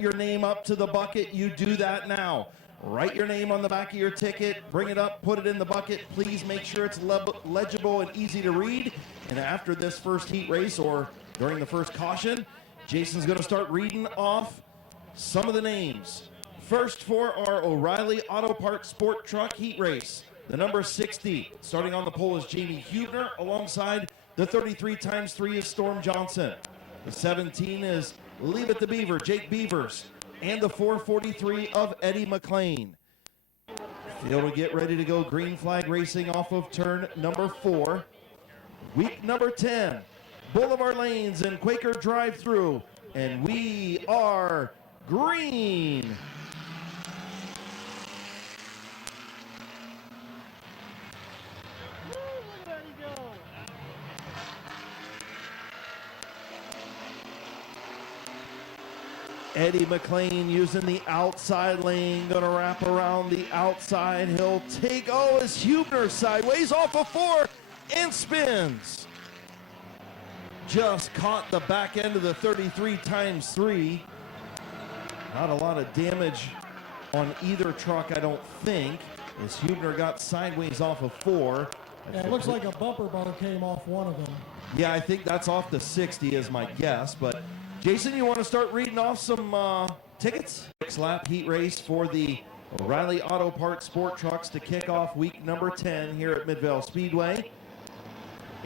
your name up to the bucket, you do that now. Write your name on the back of your ticket, bring it up, put it in the bucket. Please make sure it's legible and easy to read. And after this first heat race or during the first caution, Jason's going to start reading off some of the names. First for our O'Reilly Auto Parts Sport Truck Heat Race. The number 60, starting on the pole, is Jamie Huebner, alongside the 33 times 3 is Storm Johnson. The 17 is Leave It to Beaver, Jake Beavers, and the 443 of Eddie McLean. Field will get ready to go. Green flag racing off of turn number 4. Week number 10, Boulevard Lanes and Quaker Drive-Thru, and we are green. Eddie McLean using the outside lane, going to wrap around the outside. He'll take, as Huebner sideways off of 4 and spins. Just caught the back end of the 33 times 3. Not a lot of damage on either truck, I don't think, as Huebner got sideways off of 4. Yeah, it looks like a bumper bar came off one of them. Yeah, I think that's off the 60 is my guess, but Jason, you want to start reading off some tickets? 6-lap heat race for the O'Reilly Auto Parts Sport Trucks to kick off week number 10 here at Midvale Speedway.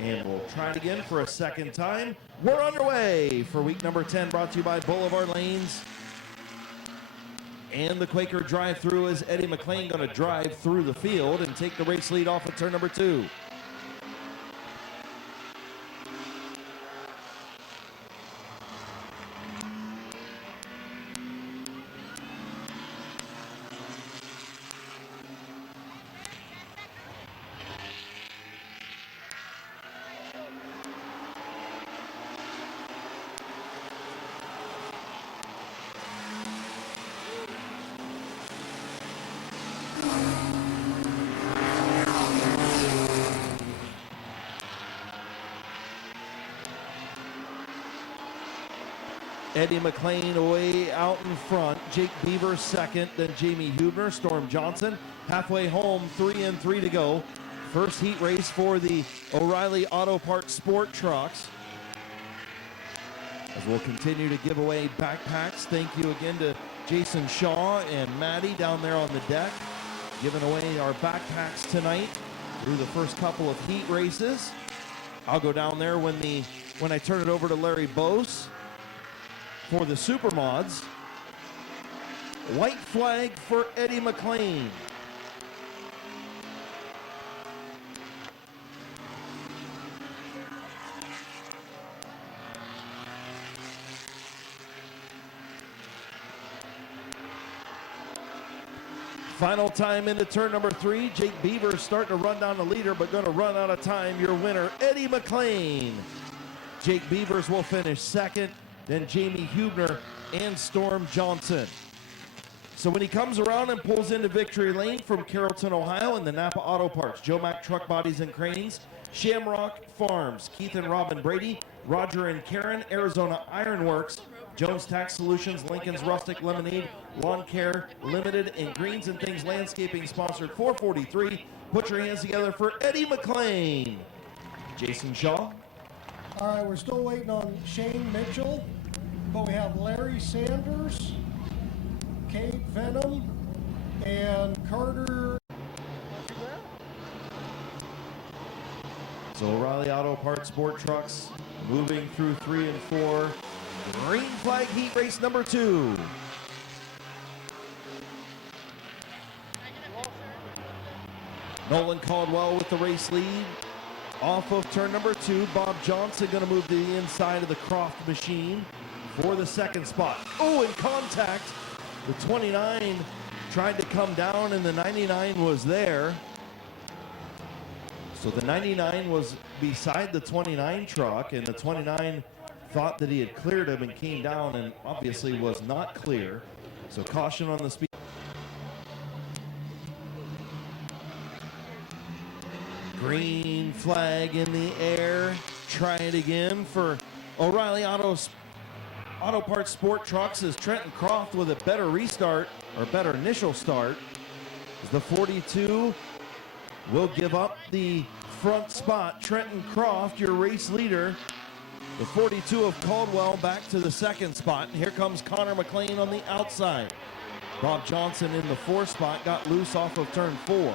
And we'll try it again for a second time. We're underway for week number 10, brought to you by Boulevard Lanes and the Quaker Drive-Thru, as Eddie McLean going to drive through the field and take the race lead off at turn number 2. Eddie McLean way out in front. Jake Beaver second, then Jamie Huebner, Storm Johnson. Halfway home, 3 and 3 to go. First heat race for the O'Reilly Auto Parts Sport Trucks. As we'll continue to give away backpacks. Thank you again to Jason Shaw and Maddie down there on the deck, giving away our backpacks tonight through the first couple of heat races. I'll go down there when I turn it over to Larry Bose for the Super Mods. White flag for Eddie McLean. Final time into turn number 3. Jake Beaver starting to run down the leader, but going to run out of time. Your winner, Eddie McLean. Jake Beavers will finish second, then Jamie Huebner and Storm Johnson. So when he comes around and pulls into victory lane from Carrollton, Ohio, in the Napa Auto Parts, Joe Mack Truck Bodies and Cranes, Shamrock Farms, Keith and Robin Brady, Roger and Karen, Arizona Ironworks, Jones Tax Solutions, Lincoln's Rustic Lemonade, Lawn Care Limited, and Greens and Things Landscaping sponsored 443. Put your hands together for Eddie McLean. Jason Shaw. All right, we're still waiting on Shane Mitchell, but we have Larry Sanders, Kate Venom, and Carter. So O'Reilly Auto Parts Sport Trucks moving through 3 and 4. Green flag heat race number 2. Nolan Caldwell with the race lead. Off of turn number 2, Bob Johnson going to move to the inside of the Croft machine for the second spot. In contact. The 29 tried to come down and the 99 was there. So the 99 was beside the 29 truck, and the 29 thought that he had cleared him and came down and obviously was not clear. So caution on the speed. Green flag in the air. Try it again for O'Reilly Auto Auto Parts Sport Trucks is Trenton Croft with a better restart, or better initial start. The 42 will give up the front spot. Trenton Croft, your race leader. The 42 of Caldwell back to the second spot. And here comes Connor McLean on the outside. Bob Johnson in the fourth spot, got loose off of turn 4.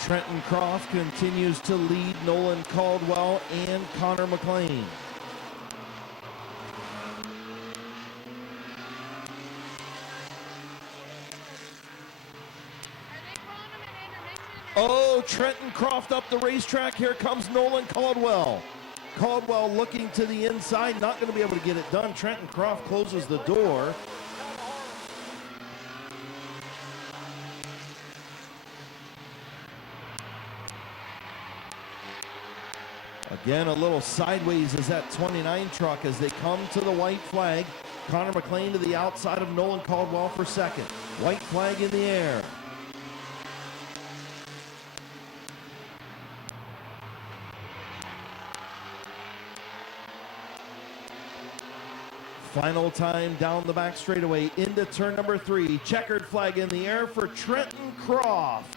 Trenton Croft continues to lead Nolan Caldwell and Connor McLean. Oh, Trenton Croft up the racetrack. Here comes Nolan Caldwell. Caldwell looking to the inside, not going to be able to get it done. Trenton Croft closes the door. Again, a little sideways is that 29 truck as they come to the white flag. Connor McLean to the outside of Nolan Caldwell for second. White flag in the air. Final time down the back straightaway into turn number 3. Checkered flag in the air for Trenton Croft.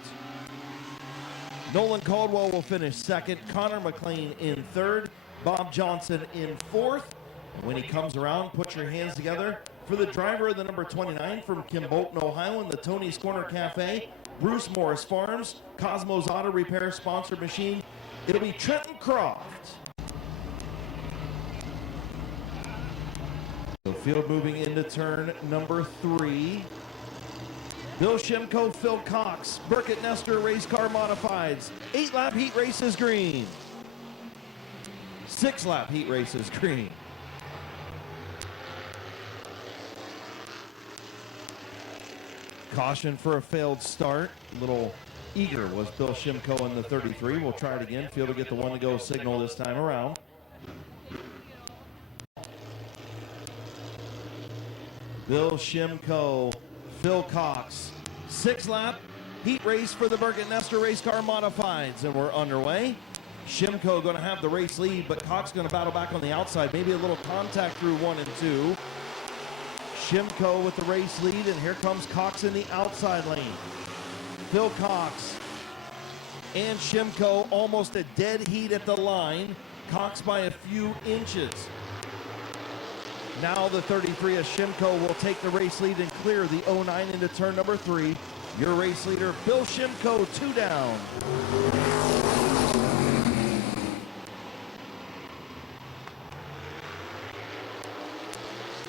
Nolan Caldwell will finish second. Connor McLean in third. Bob Johnson in fourth. And when he comes around, put your hands together for the driver of the number 29 from Kimbolton, Ohio, in the Tony's Corner Cafe, Bruce Morris Farms, Cosmos Auto Repair sponsored machine. It'll be Trenton Croft. So field moving into turn number 3. Bill Shimko, Phil Cox, Burkett Nestor Race Car Modifieds. 8-lap heat races green. 6-lap heat races green. Caution for a failed start. A little eager was Bill Shimko in the 33. We'll try it again. Field will get the 1-to-go signal this time around. Bill Shimko, Phil Cox, 6-lap heat race for the Burkett Nestor Race Car Modifieds, and we're underway. Shimko going to have the race lead, but Cox going to battle back on the outside. Maybe a little contact through 1 and 2. Shimko with the race lead, and here comes Cox in the outside lane. Phil Cox and Shimko almost a dead heat at the line. Cox by a few inches. Now the 33 of Shimko will take the race lead and clear the 09 into turn number 3. Your race leader, Bill Shimko, 2 down.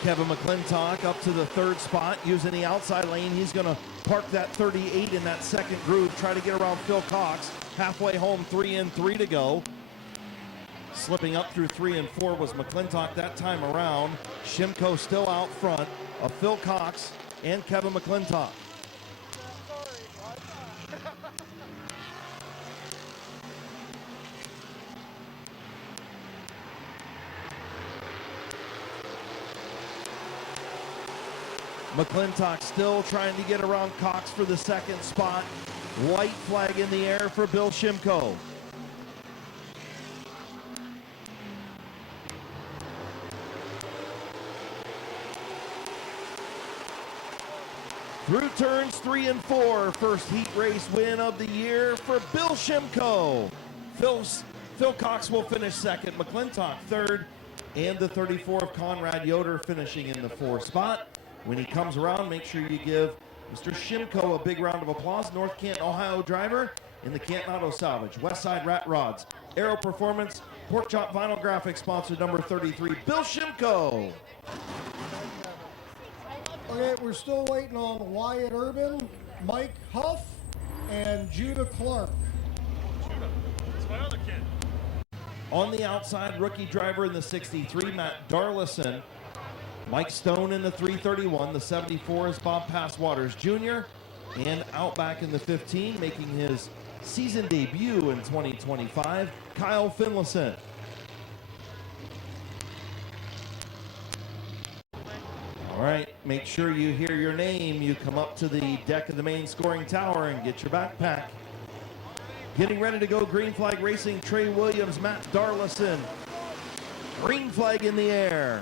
Kevin McClintock up to the 3rd spot using the outside lane. He's going to park that 38 in that second groove, try to get around Phil Cox. Halfway home, 3 and 3 to go. Slipping up through 3 and 4 was McClintock that time around. Shimko still out front of Phil Cox and Kevin McClintock. McClintock still trying to get around Cox for the 2nd spot. White flag in the air for Bill Shimko. Through turns 3 and 4, first heat race win of the year for Bill Shimko. Phil Cox will finish 2nd, McClintock 3rd, and the 34 of Conrad Yoder finishing in the 4th spot. When he comes around, make sure you give Mr. Shimko a big round of applause. North Canton, Ohio driver in the Canton Auto Salvage, Westside Rat Rods, Aero Performance, Pork Chop Vinyl Graphics, sponsor number 33, Bill Shimko. Okay, we're still waiting on Wyatt Urban, Mike Huff, and Judah Clark. Judah, that's my other kid. On the outside, rookie driver in the 63, Matt Darlison. Mike Stone in the 331. The 74 is Bob Passwaters Jr. And out back in the 15, making his season debut in 2025, Kyle Finlayson. All right. make sure you hear your name. You come up to the deck of the main scoring tower and get your backpack. Getting ready to go, green flag racing, Trey Williams, Matt Darlison. Green flag in the air.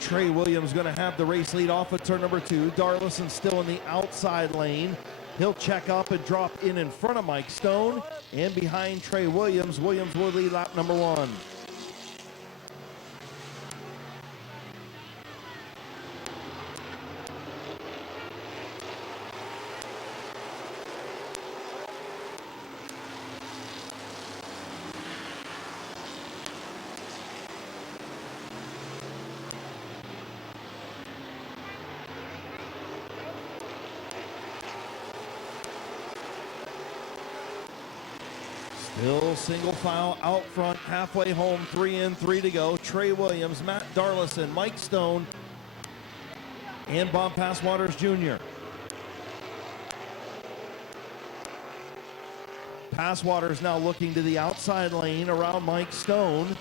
Trey Williams going to have the race lead off at turn number 2. Darlison still in the outside lane. He'll check up and drop in front of Mike Stone. And behind Trey Williams, Williams will lead lap number 1. Still single file out front, halfway home, 3 in, 3 to go. Trey Williams, Matt Darlison, Mike Stone, and Bob Passwaters Jr. Passwaters now looking to the outside lane around Mike Stone.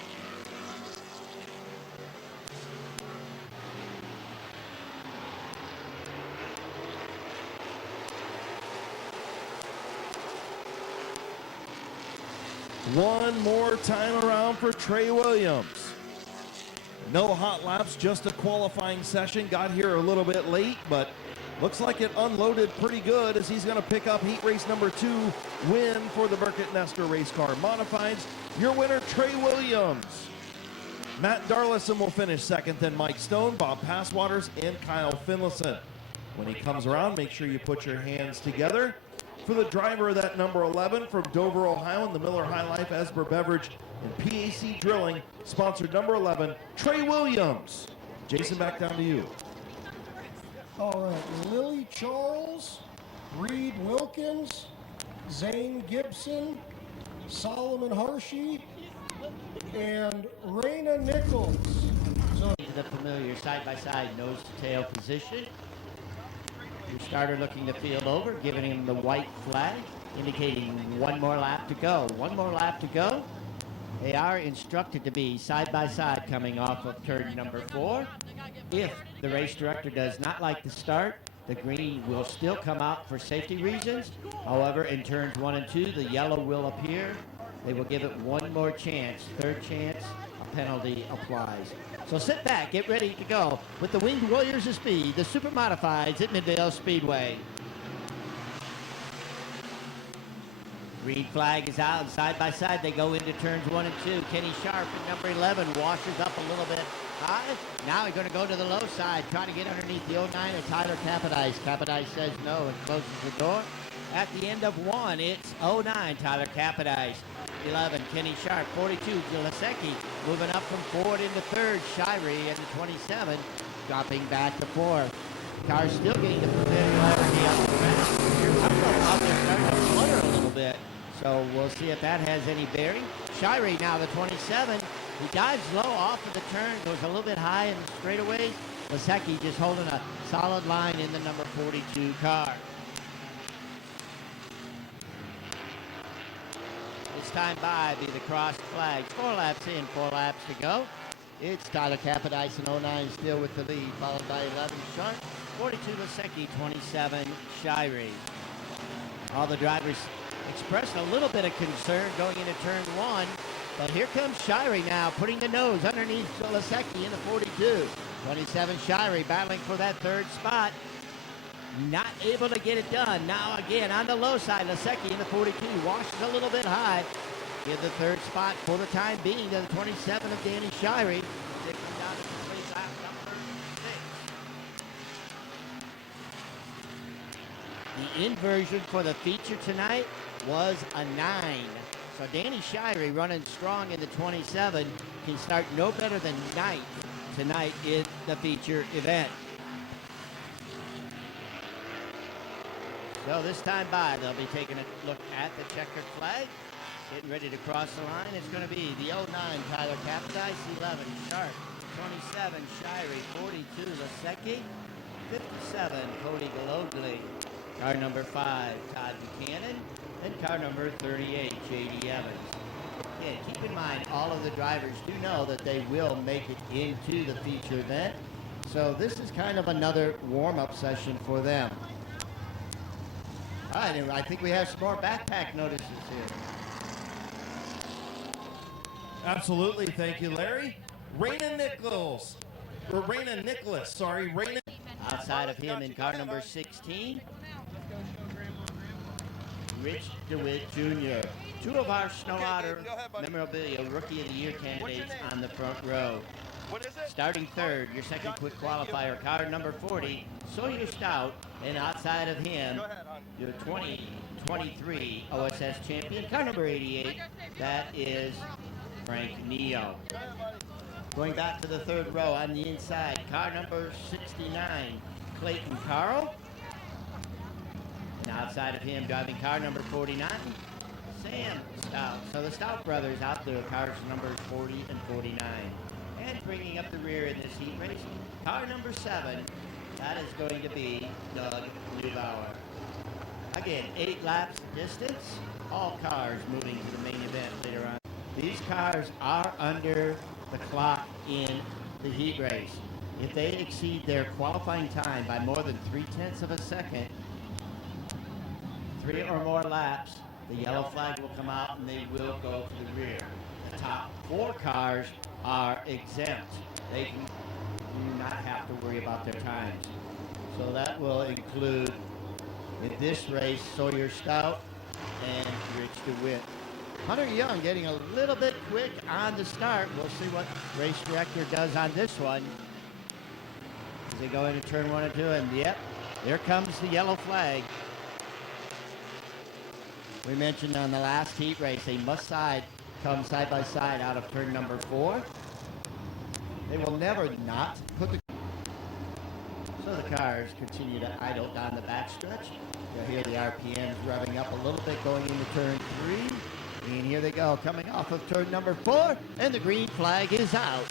One more time around for Trey Williams. No hot laps, just a qualifying session. Got here a little bit late, but looks like it unloaded pretty good as he's going to pick up heat race number 2 win for the Burkett Nestor race car modifieds. Your winner, Trey Williams. Matt Darlison will finish second, then Mike Stone, Bob Passwaters, and Kyle Finlayson. When he comes around, make sure you put your hands together for the driver of that number 11 from Dover, Ohio, and the Miller High Life Esber Beverage and PAC Drilling, sponsored number 11, Trey Williams. Jason, back down to you. All right, Lily Charles, Reed Wilkins, Zane Gibson, Solomon Harshey, and Raina Nichols. So the familiar side-by-side nose-to-tail position. Your starter looking the field over, giving him the white flag, indicating one more lap to go. One more lap to go. They are instructed to be side-by-side coming off of turn number 4. If the race director does not like the start, the green will still come out for safety reasons. However, in turns 1 and 2, the yellow will appear. They will give it one more chance. Third chance, a penalty applies. So sit back, get ready to go with the Winged Warriors of Speed, the Super Modifieds at Midvale Speedway. Green flag is out, and side by side they go into turns 1 and 2. Kenny Sharp at number 11 washes up a little bit high. Now he's going to go to the low side, trying to get underneath the 09 of Tyler Capodice. Capodice says no and closes the door. At the end of 1, it's 09, Tyler Capodice. 11, Kenny Sharp. 42, Gilisecki moving up from 4th into 3rd. Shirey in the 27, dropping back to 4th. Car's still getting the familiarity up the ground. Here's out there starting to flutter a little bit. So we'll see if that has any bearing. Shirey now the 27. He dives low off of the turn, goes a little bit high in the straightaway. Gilisecki just holding a solid line in the number 42 car. This time by be the crossed flags. 4 laps in, 4 laps to go. It's Tyler Capodice in 09 still with the lead, followed by 11 Sharp, 42 Gilisecki, 27 Shirey. All the drivers expressed a little bit of concern going into turn 1, but here comes Shirey now, putting the nose underneath Gilisecki in the 42. 27 Shirey battling for that 3rd spot. Not able to get it done. Now again on the low side, Gilisecki in the 42 washes a little bit high. Give the 3rd spot for the time being to the 27 of Danny Shirey. They come down to complete lap number 6. The inversion for the feature tonight was a 9. So Danny Shirey running strong in the 27 can start no better than 9th tonight in the feature event. So this time by, they'll be taking a look at the checkered flag. Getting ready to cross the line. It's going to be the 09 Tyler Capodice, 11 Sharp, 27 Shirey, 42 Gilisecki, 57 Cody Galogly, car number 5 Todd Buchanan, and car number 38 J.D. Evans. Again, keep in mind, all of the drivers do know that they will make it into the feature event. So this is kind of another warm-up session for them. All right, and I think we have some more backpack notices here. Absolutely, thank you, Larry. Raina Nicholas, sorry, Raina. Outside of him in car number 16, Rich DeWitt Jr. Two of our Snow Otter memorabilia Rookie of the Year candidates on the front row. Starting third, your second quick qualifier, car number 40, Sawyer Stout, and outside of him, your 2023 OSS champion, car number 88, that is Frank Neo. Going back to the third row on the inside, car number 69, Clayton Carl. And outside of him, driving car number 49, Sam Stout. So the Stout brothers out there, cars numbers 40 and 49. And bringing up the rear in this heat race, car number 7, that is going to be Doug Neubauer. Again, 8 laps distance, all cars moving to the main event later on. These cars are under the clock in the heat race. If they exceed their qualifying time by more than 0.3 of a second, 3 or more laps, the yellow flag will come out and they will go to the rear. The top 4 cars are exempt. They do not have to worry about their times. So that will include, in this race, Sawyer Stout and Rich DeWitt. Hunter Young getting a little bit quick on the start. We'll see what race director does on this one. As they go into turn 1 and 2, and yep, there comes the yellow flag. We mentioned on the last heat race, they must come side by side out of turn number 4. They will never not put the... So the cars continue to idle down the backstretch. You'll hear the RPMs revving up a little bit going into turn 3. And here they go, coming off of turn number 4, and the green flag is out.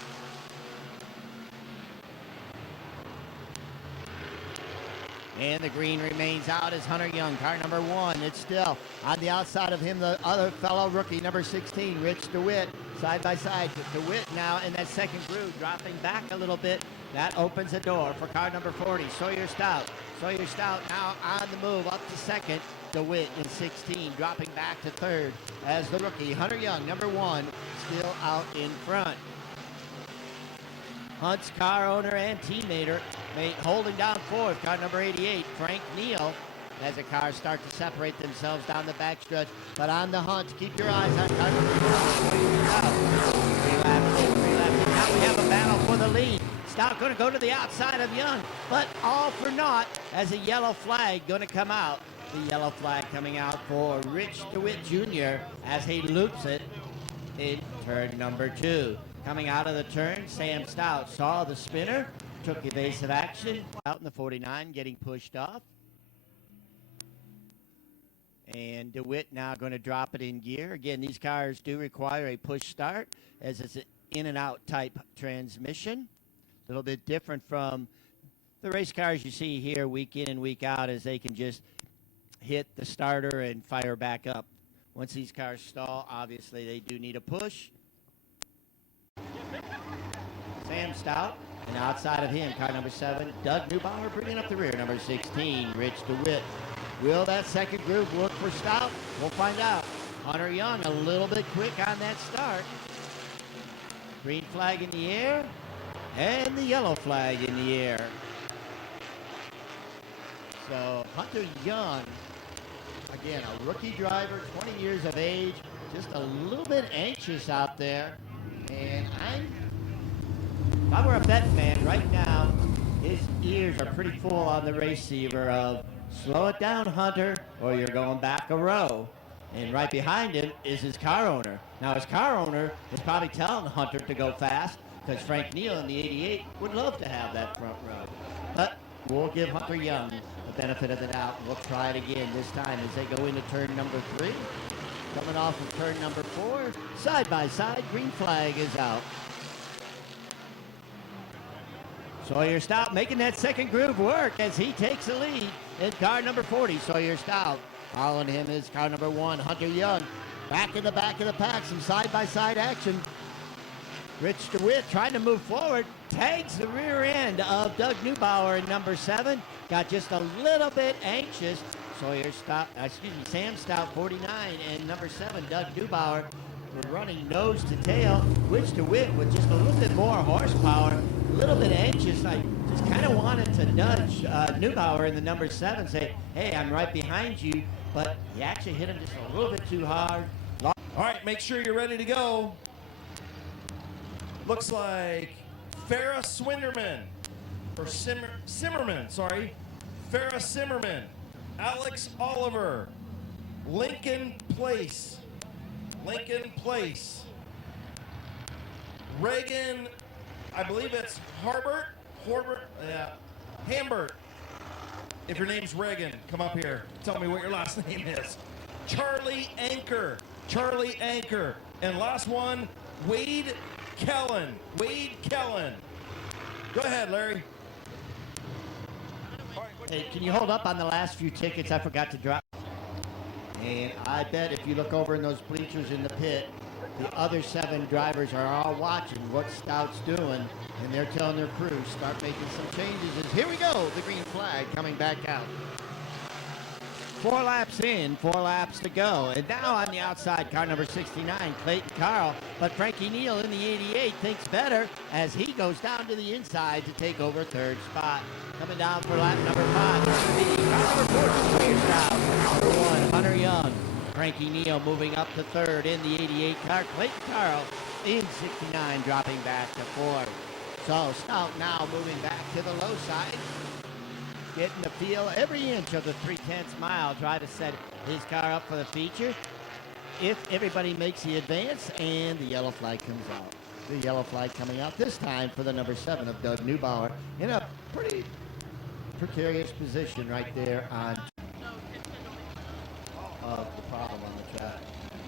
And the green remains out as Hunter Young, car number 1. It's still on the outside of him, the other fellow rookie, number 16, Rich DeWitt, side by side. DeWitt now in that second groove, dropping back a little bit. That opens the door for car number 40, Sawyer Stout. Sawyer Stout now on the move up to second. DeWitt in 16, dropping back to third as the rookie. Hunter Young, number 1, still out in front. Hunt's car owner and teammate holding down fourth, car number 88, Frank Neal, as the cars start to separate themselves down the backstretch. But on the Hunt, keep your eyes on car number 4. Three laps in. Now we have a battle for the lead. Stout going to go to the outside of Young, but all for naught as a yellow flag going to come out. The yellow flag coming out for Rich DeWitt Jr. as he loops it in turn number 2. Coming out of the turn, Sam Stout saw the spinner, took evasive action, out in the 49, getting pushed off. And DeWitt now going to drop it in gear. Again, these cars do require a push start, as it's an in and out type transmission. A little bit different from the race cars you see here week in and week out, as they can just hit the starter and fire back up. Once these cars stall, obviously they do need a push. Sam Stout, and outside of him, car number 7, Doug Neubauer bringing up the rear, number 16, Rich DeWitt. Will that second group work for Stout? We'll find out. Hunter Young a little bit quick on that start. Green flag in the air, and the yellow flag in the air. So Hunter Young, again, a rookie driver, 20 years of age, just a little bit anxious out there. And if I were a betting man right now, his ears are pretty full on the receiver of slow it down, Hunter, or you're going back a row. And right behind him is his car owner. Now, his car owner is probably telling Hunter to go fast, because Frank Neal in the 88 would love to have that front row. But we'll give Hunter Young the benefit of the doubt. We'll try it again this time as they go into turn number 3. Coming off of turn number 4, side by side, green flag is out. Sawyer Stout making that second groove work as he takes the lead in car number 40, Sawyer Stout. Following him is car number 1, Hunter Young. Back in the back of the pack, some side-by-side action. Rich DeWitt trying to move forward, tags the rear end of Doug Neubauer in number 7. Got just a little bit anxious. Sam Stout 49 and number 7 Doug Neubauer were running nose to tail. Rich DeWitt with just a little bit more horsepower, a little bit anxious. I just kind of wanted to nudge Neubauer in the number 7, say, hey, I'm right behind you, but he actually hit him just a little bit too hard. All right, make sure you're ready to go. Looks like Farrah Swinderman, or Simmerman, sorry. Farrah Simmerman, Alex Oliver, Lincoln Place, Reagan, I believe it's Hambert. If your name's Reagan, come up here. Tell me what your last name is. Charlie Anchor. And last one, Wade Kellen. Go ahead, Larry. Hey, can you hold up on the last few tickets? I forgot to drop. And I bet if you look over in those bleachers in the pit, the other 7 drivers are all watching what Stout's doing, and they're telling their crew, start making some changes. Here we go, the green flag coming back out. 4 laps in, 4 laps to go. And now on the outside, car number 69, Clayton Carl. But Frankie Neal in the 88 thinks better as he goes down to the inside to take over 3rd spot. Coming down for lap number 5. Car number 14 down. Number 1, Hunter Young. Frankie Neal moving up to 3rd in the 88 car. Clayton Carl in 69 dropping back to 4th. So Stout now moving back to the low side. Getting to feel every inch of the 3/10 mile. Try to set his car up for the feature. If everybody makes the advance and the yellow flag comes out. The yellow flag coming out this time for the number 7 of Doug Neubauer in a pretty precarious position right there on the problem on the track.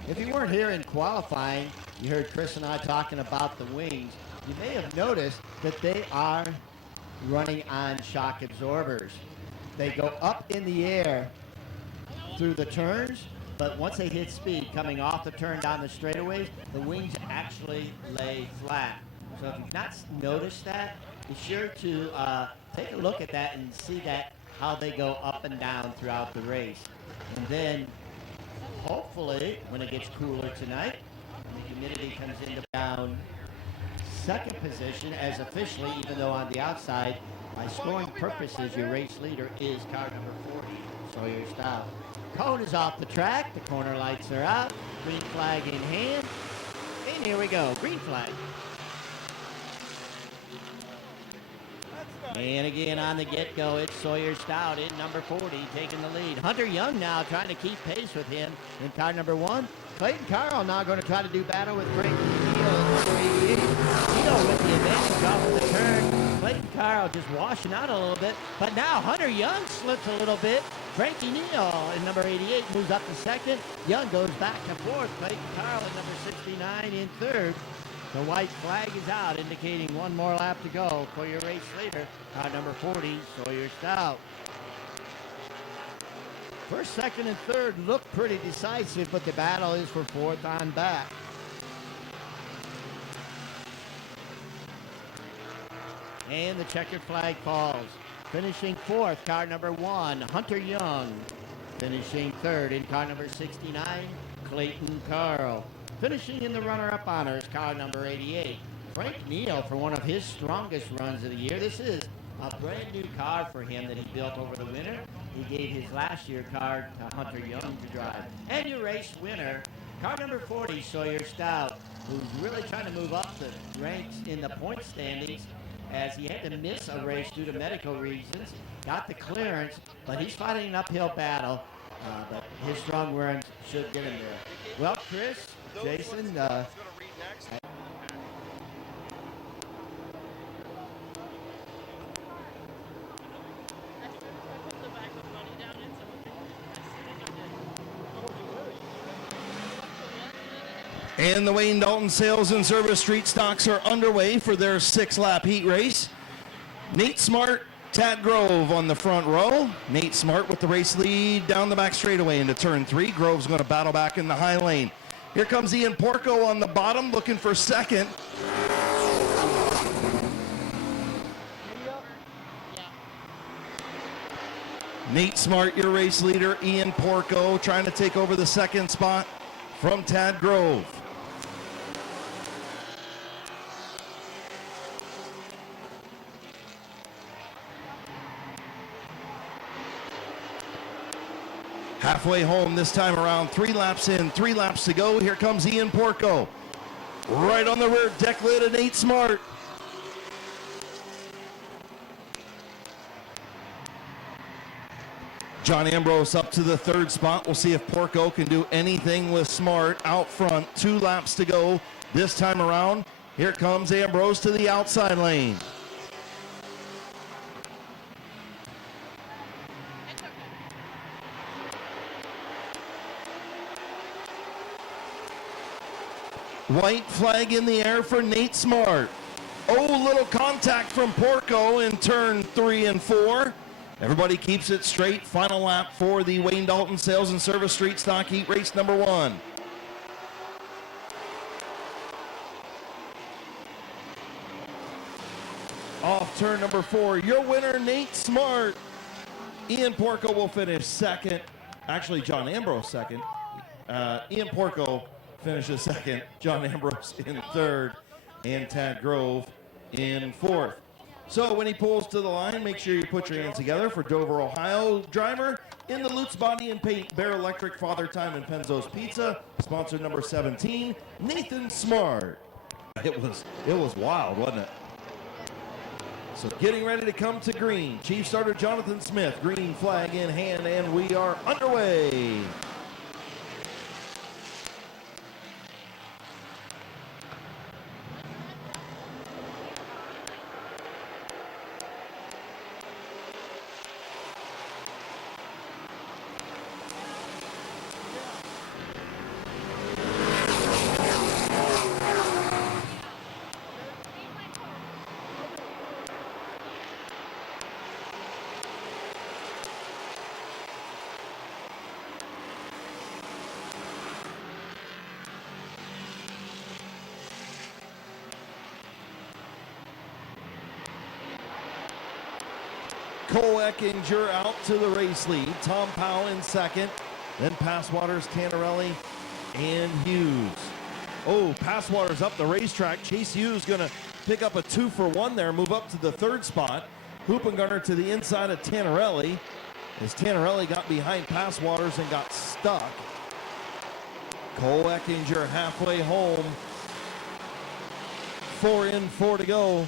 If you weren't here in qualifying, you heard Chris and I talking about the wings. You may have noticed that they are running on shock absorbers. They go up in the air through the turns, but once they hit speed coming off the turn down the straightaways, the wings actually lay flat. So if you've not noticed that, be sure to take a look at that and see that how they go up and down throughout the race. And then hopefully when it gets cooler tonight and the humidity comes into down, 2nd position as officially, even though on the outside, by scoring purposes, your race leader is car number 40, Sawyer Stout. Cone is off the track. The corner lights are out. Green flag in hand. And here we go. Green flag. And again on the get-go, it's Sawyer Stout in number 40 taking the lead. Hunter Young now trying to keep pace with him in car number 1. Clayton Carl now going to try to do battle with Frankie Neal in number 88. Neal with the advantage off of the turn. Clayton Carl just washing out a little bit. But now Hunter Young slips a little bit. Frankie Neal in number 88 moves up to 2nd. Young goes back to 4th. Clayton Carl in number 69 in 3rd. The white flag is out, indicating 1 more lap to go for your race leader, car number 40, Sawyer Stout. 1st, 2nd, and 3rd look pretty decisive, but the battle is for 4th on back. And the checkered flag falls. Finishing 4th, car number 1, Hunter Young. Finishing 3rd in car number 69, Clayton Carl. Finishing in the runner-up honors, car number 88, Frank Neal for one of his strongest runs of the year. This is a brand new car for him that he built over the winter. He gave his last year car to Hunter Young to drive. And your race winner, car number 40, Sawyer Stout, who's really trying to move up the ranks in the point standings as he had to miss a race due to medical reasons. Got the clearance, but he's fighting an uphill battle. But his strong runs should get him there. Well, Chris, Jason, And the Wayne Dalton Sales and Service Street Stocks are underway for their 6-lap heat race. Nate Smart, Tad Grove on the front row. Nate Smart with the race lead down the back straightaway into turn 3. Grove's going to battle back in the high lane. Here comes Ian Porco on the bottom looking for second. Nate Smart, your race leader. Ian Porco trying to take over the second spot from Tad Grove. Halfway home this time around, 3 laps in, 3 laps to go. Here comes Ian Porco. Right on the rear deck lid of Nate Smart. John Ambrose up to the 3rd spot. We'll see if Porco can do anything with Smart out front. 2 laps to go this time around. Here comes Ambrose to the outside lane. White flag in the air for Nate Smart. Oh, little contact from Porco in turn 3 and 4. Everybody keeps it straight. Final lap for the Wayne Dalton Sales and Service Street Stock Heat Race number 1. Off turn number 4, your winner, Nate Smart. Ian Porco will finish second. Actually, John Ambrose second. Ian Porco finishes second. John Ambrose in third. And Tad Grove in fourth. So when he pulls to the line, make sure you put your hands together for Dover, Ohio driver in the Lutz Body and Paint, Bear Electric, Father Time, and Penzo's Pizza. Sponsor number 17, Nathan Smart. It was wild, wasn't it? So getting ready to come to green. Chief starter Jonathan Smith, green flag in hand, and we are underway. Cole Eckinger out to the race lead. Tom Powell in second. Then Passwater's, Canarelli, and Hughes. Oh, Passwater's up the racetrack. Chase Hughes going to pick up a 2-for-1 there, move up to the 3rd spot. Hoopengarner to the inside of Tannerelli as Tannerelli got behind Passwaters and got stuck. Cole Eckinger halfway home. 4 in, 4 to go.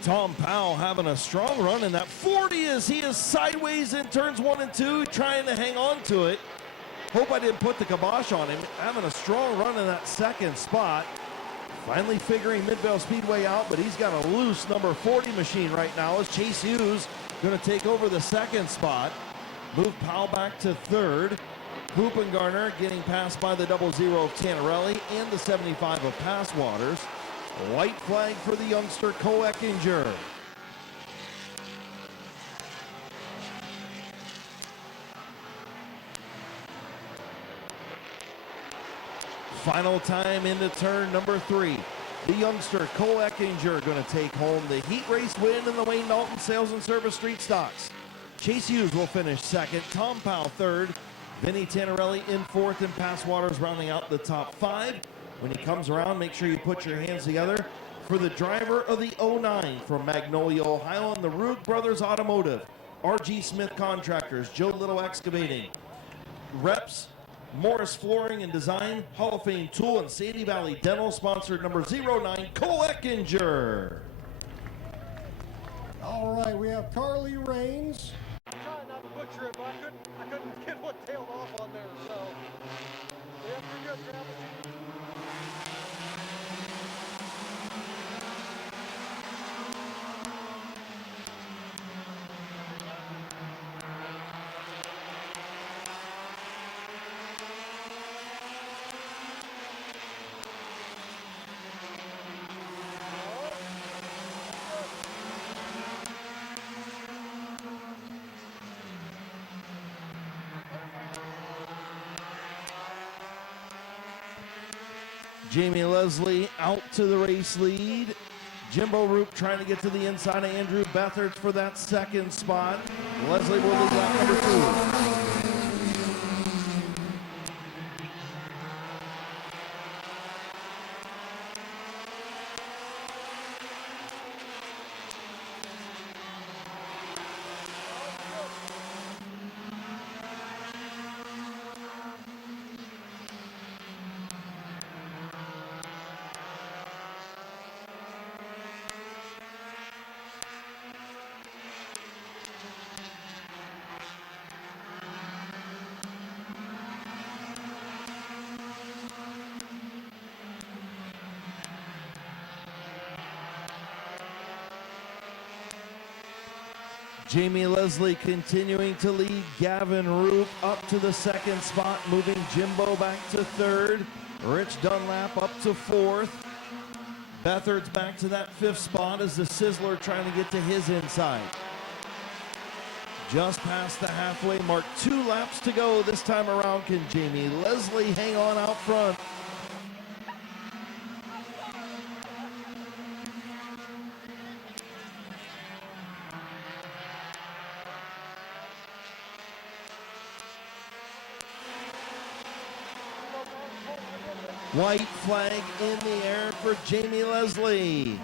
Tom Powell having a strong run in that 40 as he is sideways in turns 1 and 2, trying to hang on to it. Hope I didn't put the kibosh on him. Having a strong run in that 2nd spot. Finally figuring Midvale Speedway out, but he's got a loose number 40 machine right now as Chase Hughes going to take over the 2nd spot. Move Powell back to 3rd. Hoopengarner getting passed by the 00 of Tannerelli and the 75 of Passwaters. White flag for the youngster Cole Eckinger. Final time into turn number 3. The youngster Cole Eckinger going to take home the heat race win in the Wayne Dalton Sales and Service Street Stocks. Chase Hughes will finish 2nd. Tom Powell 3rd. Vinny Tannerelli in 4th, and Passwaters rounding out the top 5. When he comes around, make sure you put your hands together for the driver of the 09 from Magnolia, Ohio, and the Rugg Brothers Automotive, RG Smith Contractors, Joe Little Excavating, Reps, Morris Flooring and Design, Hall of Fame Tool, and Sandy Valley Dental, sponsored number 09, Cole Eckinger. All right, we have Carly Rains. Trying not to butcher it, but I couldn't get one tailed off on there, so. Yeah, pretty good, Travis. Jamie Leslie out to the race lead. Jimbo Roop trying to get to the inside of Andrew Beathard for that second spot. Leslie will lead lap number 2. Jamie Leslie continuing to lead. Gavin Roop up to the second spot, moving Jimbo back to third. Rich Dunlap up to fourth. Beathard's back to that fifth spot as the Sizzler trying to get to his inside. Just past the halfway mark, 2 laps to go this time around. Can Jamie Leslie hang on out front? White flag in the air for Jamie Leslie.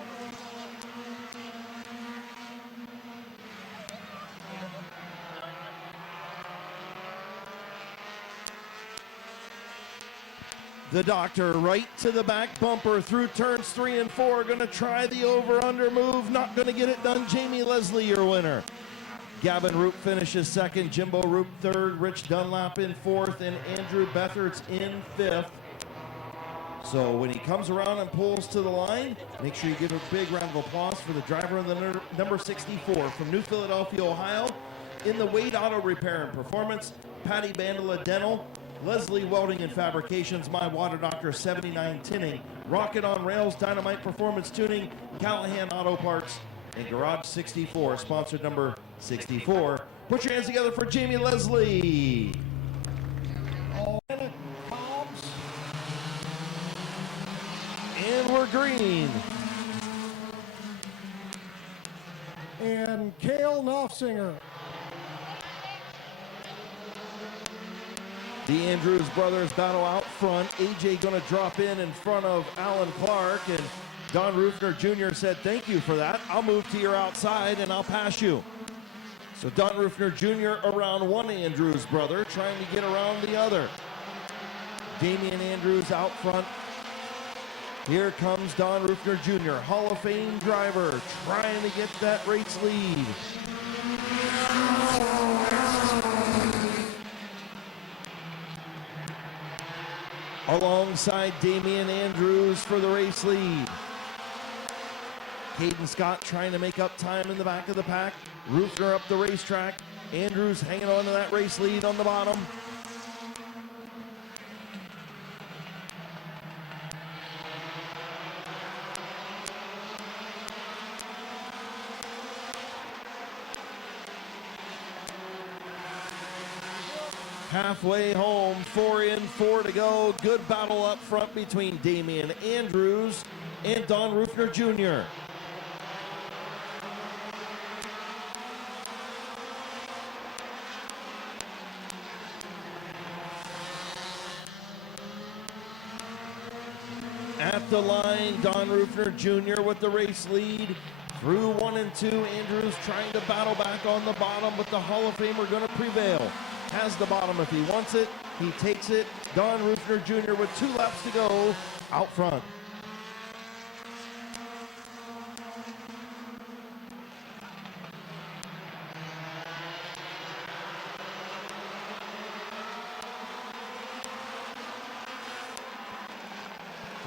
The Doctor right to the back bumper through turns 3 and 4. Going to try the over-under move. Not going to get it done. Jamie Leslie, your winner. Gavin Roop finishes second. Jimbo Roop third. Rich Dunlap in fourth. And Andrew Beathard's in fifth. So when he comes around and pulls to the line, make sure you give a big round of applause for the driver of the number 64 from New Philadelphia, Ohio. In the Wade Auto Repair and Performance, Patty Bandela Dental, Leslie Welding and Fabrications, My Water Doctor 79 Tinning, Rocket on Rails, Dynamite Performance Tuning, Callahan Auto Parts, and Garage 64, sponsored number 64. Put your hands together for Jamie Leslie. And we're green. And Cale Knopfsinger. The Andrews brothers battle out front. AJ going to drop in front of Alan Clark. And Don Rufner Jr. said, thank you for that. I'll move to your outside and I'll pass you. So Don Rufner Jr. around one Andrews brother, trying to get around the other. Damian Andrews out front. Here comes Don Rufner Jr., Hall of Fame driver, trying to get that race lead. Alongside Damian Andrews for the race lead. Caden Scott trying to make up time in the back of the pack. Rufner up the racetrack. Andrews hanging on to that race lead on the bottom. Halfway home, 4 in, 4 to go. Good battle up front between Damian Andrews and Don Rufner Jr. At the line, Don Rufner Jr. with the race lead. Through 1 and 2, Andrews trying to battle back on the bottom, but the Hall of Famer going to prevail. Has the bottom if he wants it. He takes it. Don Rufner Jr. with 2 laps to go out front.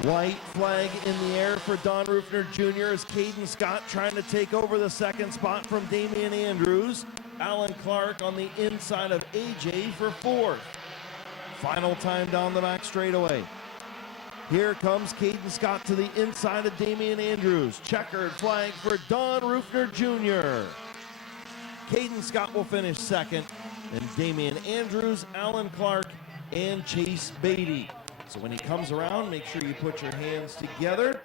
White flag in the air for Don Rufner Jr. as Caden Scott trying to take over the second spot from Damian Andrews. Alan Clark on the inside of AJ for fourth. Final time down the back straightaway. Here comes Caden Scott to the inside of Damian Andrews. Checkered flag for Don Rufner Jr. Caden Scott will finish second. And Damian Andrews, Alan Clark, and Chase Beatty. So when he comes around, make sure you put your hands together.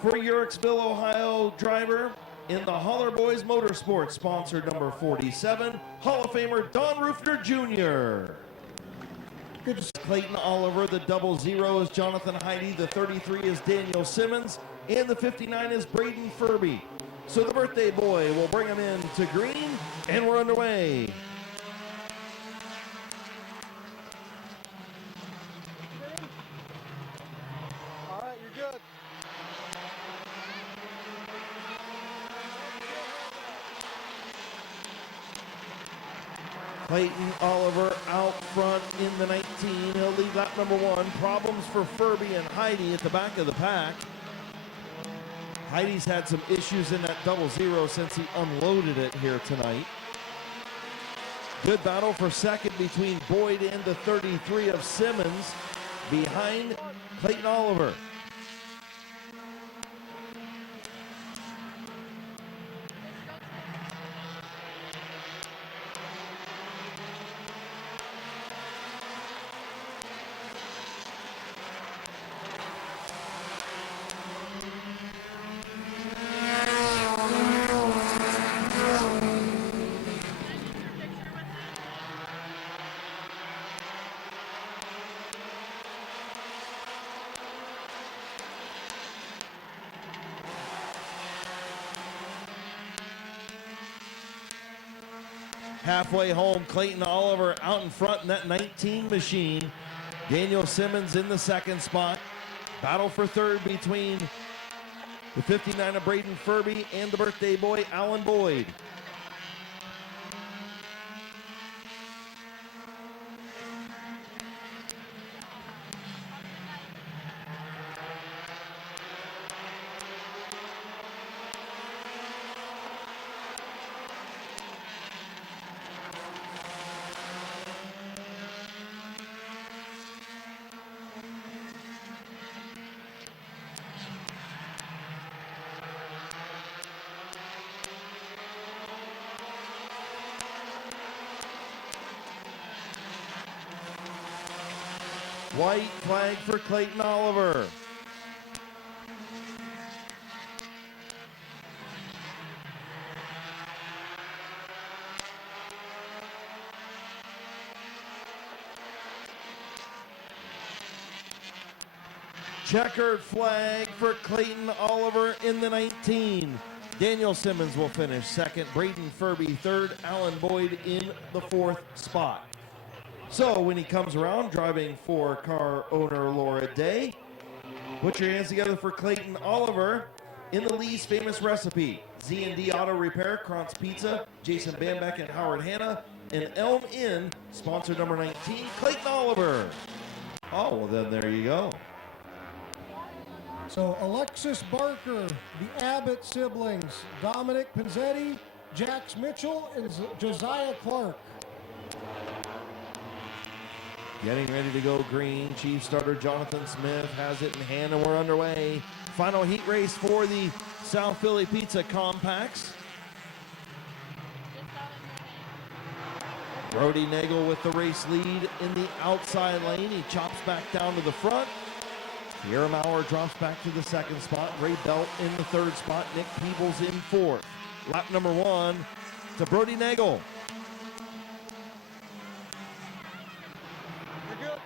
For Yorksville, Ohio driver, in the Holler Boys Motorsports, sponsor number 47, Hall of Famer Don Rufner Jr. Good to see Clayton Oliver. The 00 is Jonathan Heidi. The 33 is Daniel Simmons. And the 59 is Braden Furby. So the birthday boy will bring him in to green, and we're underway. All right, you're good. Clayton Oliver out front in the 19. He'll lead lap number 1. Problems for Furby and Heidi at the back of the pack. Heidi's had some issues in that 00 since he unloaded it here tonight. Good battle for second between Boyd and the 33 of Simmons behind Clayton Oliver. Halfway home, Clayton Oliver out in front in that 19 machine. Daniel Simmons in the second spot. Battle for third between the 59 of Braden Furby and the birthday boy, Alan Boyd. White flag for Clayton Oliver. Checkered flag for Clayton Oliver in the 19. Daniel Simmons will finish second, Braden Furby third, Alan Boyd in the fourth spot. So when he comes around, driving for car owner Laura Day, put your hands together for Clayton Oliver in the Lee's Famous Recipe. Z&D Auto Repair, Krantz Pizza, Jason Bambeck and Howard Hanna, and Elm Inn, sponsor number 19, Clayton Oliver. Oh, well then there you go. So Alexis Barker, the Abbott siblings, Dominic Pinzetti, Jax Mitchell, and Josiah Clark. Getting ready to go green. Chief starter Jonathan Smith has it in hand, and we're underway. Final heat race for the South Philly Pizza Compacts. Brody Nagel with the race lead in the outside lane. He chops back down to the front. Pierre Maurer drops back to the second spot. Ray Belt in the third spot. Nick Peebles in fourth. Lap number 1 to Brody Nagel. You're good.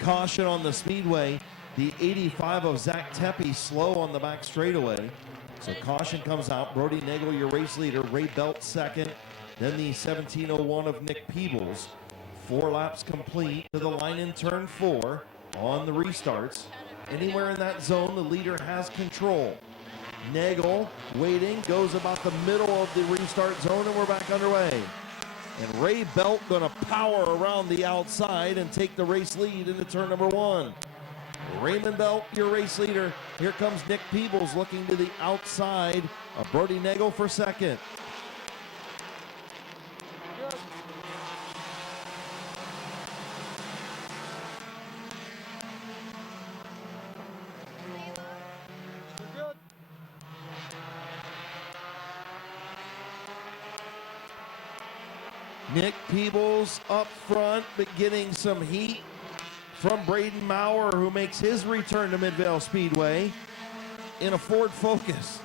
Caution on the speedway. The 85 of Zach Tepe slow on the back straightaway. So caution comes out. Brody Nagel, your race leader. Ray Belt second. Then the 1701 of Nick Peebles. 4 laps complete to the line in turn 4 on the restarts. Anywhere in that zone, the leader has control. Nagel waiting, goes about the middle of the restart zone, and we're back underway. And Ray Belt going to power around the outside and take the race lead into turn number 1. Raymond Belt, your race leader. Here comes Nick Peebles looking to the outside of Brody Nagel for second. Nick Peebles up front, but getting some heat from Braden Maurer, who makes his return to Midvale Speedway in a Ford Focus.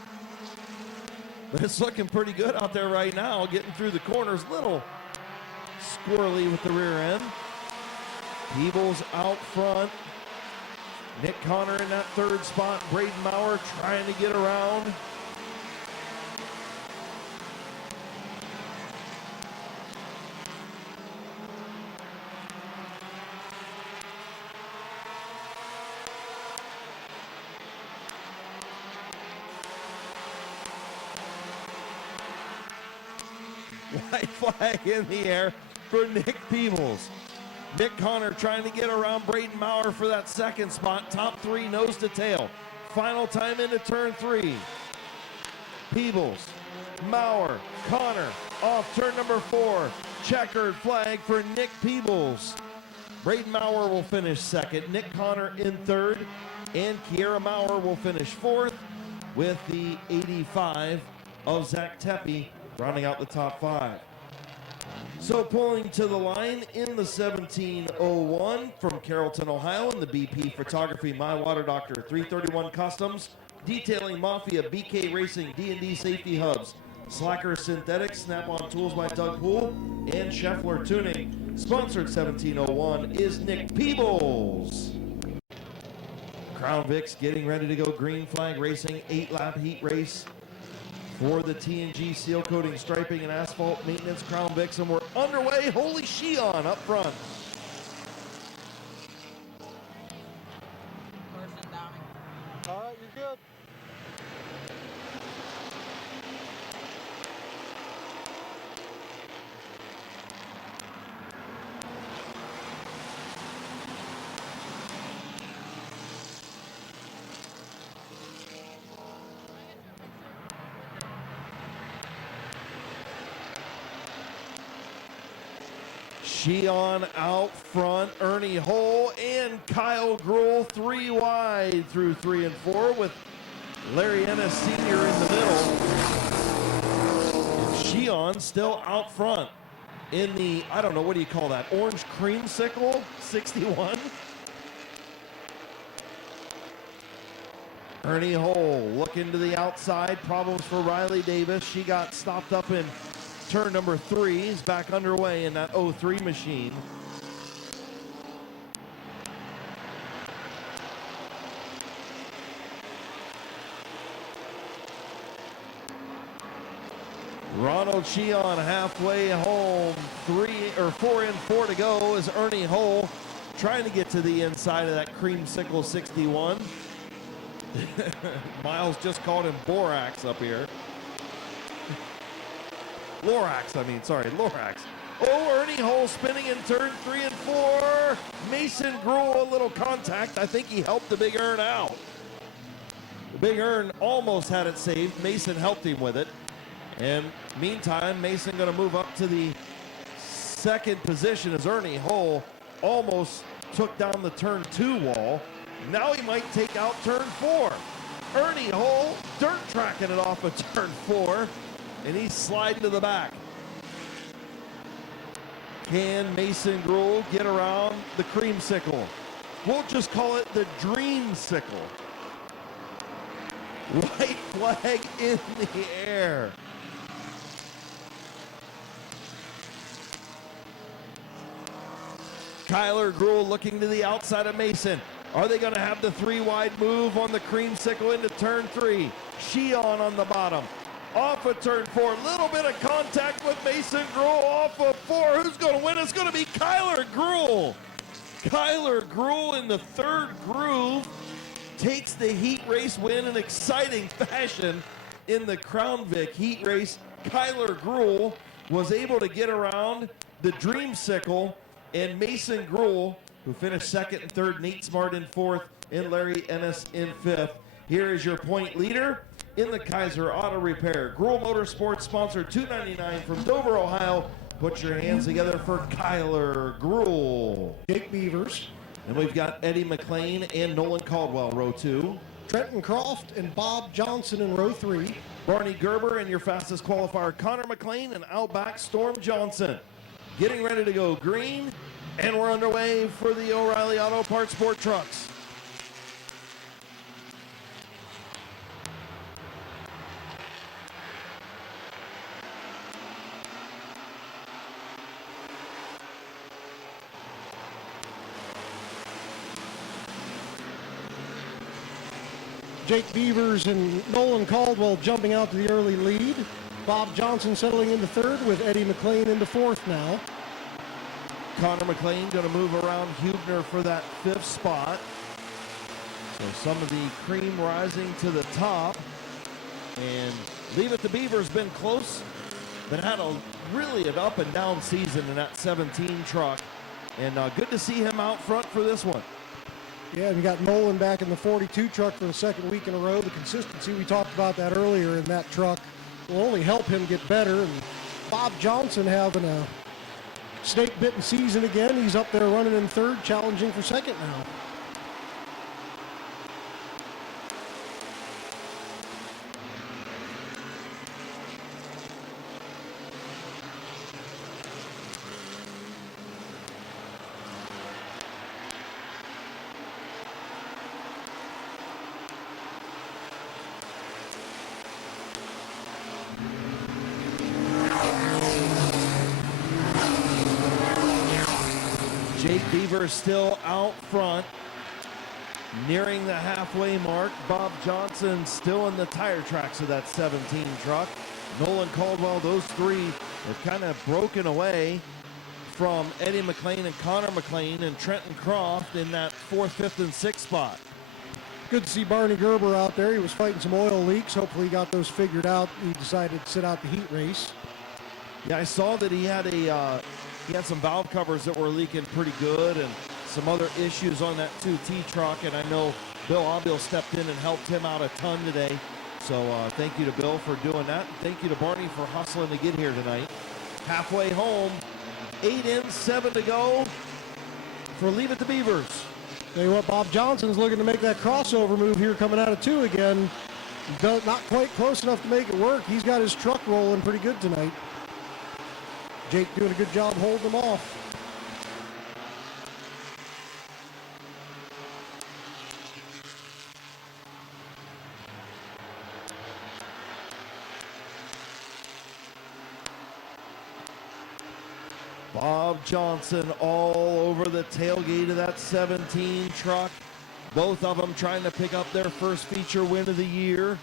But it's looking pretty good out there right now, getting through the corners. Little squirrely with the rear end. Peebles out front. Nick Connor in that third spot. Braden Maurer trying to get around. White flag in the air for Nick Peebles. Nick Connor trying to get around Braden Maurer for that second spot. Top 3 nose to tail. Final time into turn 3. Peebles, Maurer, Connor off turn number 4. Checkered flag for Nick Peebles. Braden Maurer will finish second. Nick Connor in third. And Kiera Maurer will finish fourth with the 85 of Zach Tepe rounding out the top 5. So pulling to the line in the 1701 from Carrollton, Ohio, in the BP Photography My Water Doctor 331 Customs, Detailing Mafia, BK Racing, D&D Safety Hubs, Slacker Synthetics, Snap-on Tools by Doug Poole, and Scheffler Tuning. Sponsored 1701 is Nick Peebles. Crown Vics getting ready to go. Green Flag Racing, 8-lap heat race for the TNG seal coating, striping, and asphalt maintenance. Crown Vics, and we're underway. Holy Sheon up front. All right, you're good. Sheon out front, Ernie Hull and Kyle Gruhl 3 wide through 3 and 4 with Larry Ennis Sr. in the middle. And Sheon still out front in the, I don't know, what do you call that? Orange creamsicle 61. Ernie Hull looking to the outside. Problems for Riley Davis. She got stopped up in turn number 3 is back underway in that 03 machine. Ronald Sheon halfway home. 4 and 4 to go as Ernie Hull trying to get to the inside of that creamsicle 61. Miles just called him Borax up here. Lorax, I mean, sorry, Lorax. Oh, Ernie Hull spinning in turn 3 and 4. Mason Gruhl, a little contact. I think he helped the Big Earn out. The Big Earn almost had it saved. Mason helped him with it. And meantime, Mason going to move up to the second position as Ernie Hull almost took down the turn 2 wall. Now he might take out turn 4. Ernie Hull dirt tracking it off of turn 4. And he's sliding to the back. Can Mason Gruhl get around the creamsicle? We'll just call it the dreamsicle. White flag in the air. Kyler Gruhl looking to the outside of Mason. Are they going to have the 3-wide move on the creamsicle into turn 3? Sheon on the bottom. Off of turn 4. Little bit of contact with Mason Gruel off of 4. Who's going to win? It's going to be Kyler Gruel. Kyler Gruel in the third groove takes the heat race win in exciting fashion in the Crown Vic heat race. Kyler Gruel was able to get around the Dreamsicle and Mason Gruel, who finished second and third, Nate Smart in fourth, and Larry Ennis in fifth. Here is your point leader in the Kaiser Auto Repair. Gruel Motorsports sponsor $2.99 from Dover, Ohio. Put your hands together for Kyler Gruel. Jake Beavers. And we've got Eddie McLean and Nolan Caldwell, row 2. Trenton Croft and Bob Johnson in row 3. Barney Gerber and your fastest qualifier, Connor McLean, and Outback Storm Johnson. Getting ready to go green, and we're underway for the O'Reilly Auto Parts Sport Trucks. Jake Beavers and Nolan Caldwell jumping out to the early lead. Bob Johnson settling into third with Eddie McLean into fourth now. Connor McLean going to move around Hubner for that fifth spot. So some of the cream rising to the top. And Leave It to Beaver's been close, but had a really an up and down season in that 17 truck. And good to see him out front for this one. Yeah, we got Nolan back in the 42 truck for the second week in a row. The consistency, we talked about that earlier in that truck, will only help him get better. And Bob Johnson having a snake-bitten season again. He's up there running in third, challenging for second now. Jake Beaver still out front, nearing the halfway mark. Bob Johnson still in the tire tracks of that 17 truck. Nolan Caldwell, those three are kind of broken away from Eddie McLean and Connor McLean and Trenton Croft in that 4th, 5th, and 6th spot. Good to see Barney Gerber out there. He was fighting some oil leaks. Hopefully he got those figured out. He decided to sit out the heat race. Yeah, I saw that he had some valve covers that were leaking pretty good and some other issues on that 2T truck, and I know Bill Abil stepped in and helped him out a ton today. So thank you to Bill for doing that. Thank you to Barney for hustling to get here tonight. Halfway home, 8 in, 7 to go for Leave It to Beavers. Tell you what, Bob Johnson's looking to make that crossover move here coming out of 2 again. Not quite close enough to make it work. He's got his truck rolling pretty good tonight. Jake doing a good job holding them off. Bob Johnson all over the tailgate of that 17 truck. Both of them trying to pick up their first feature win of the year.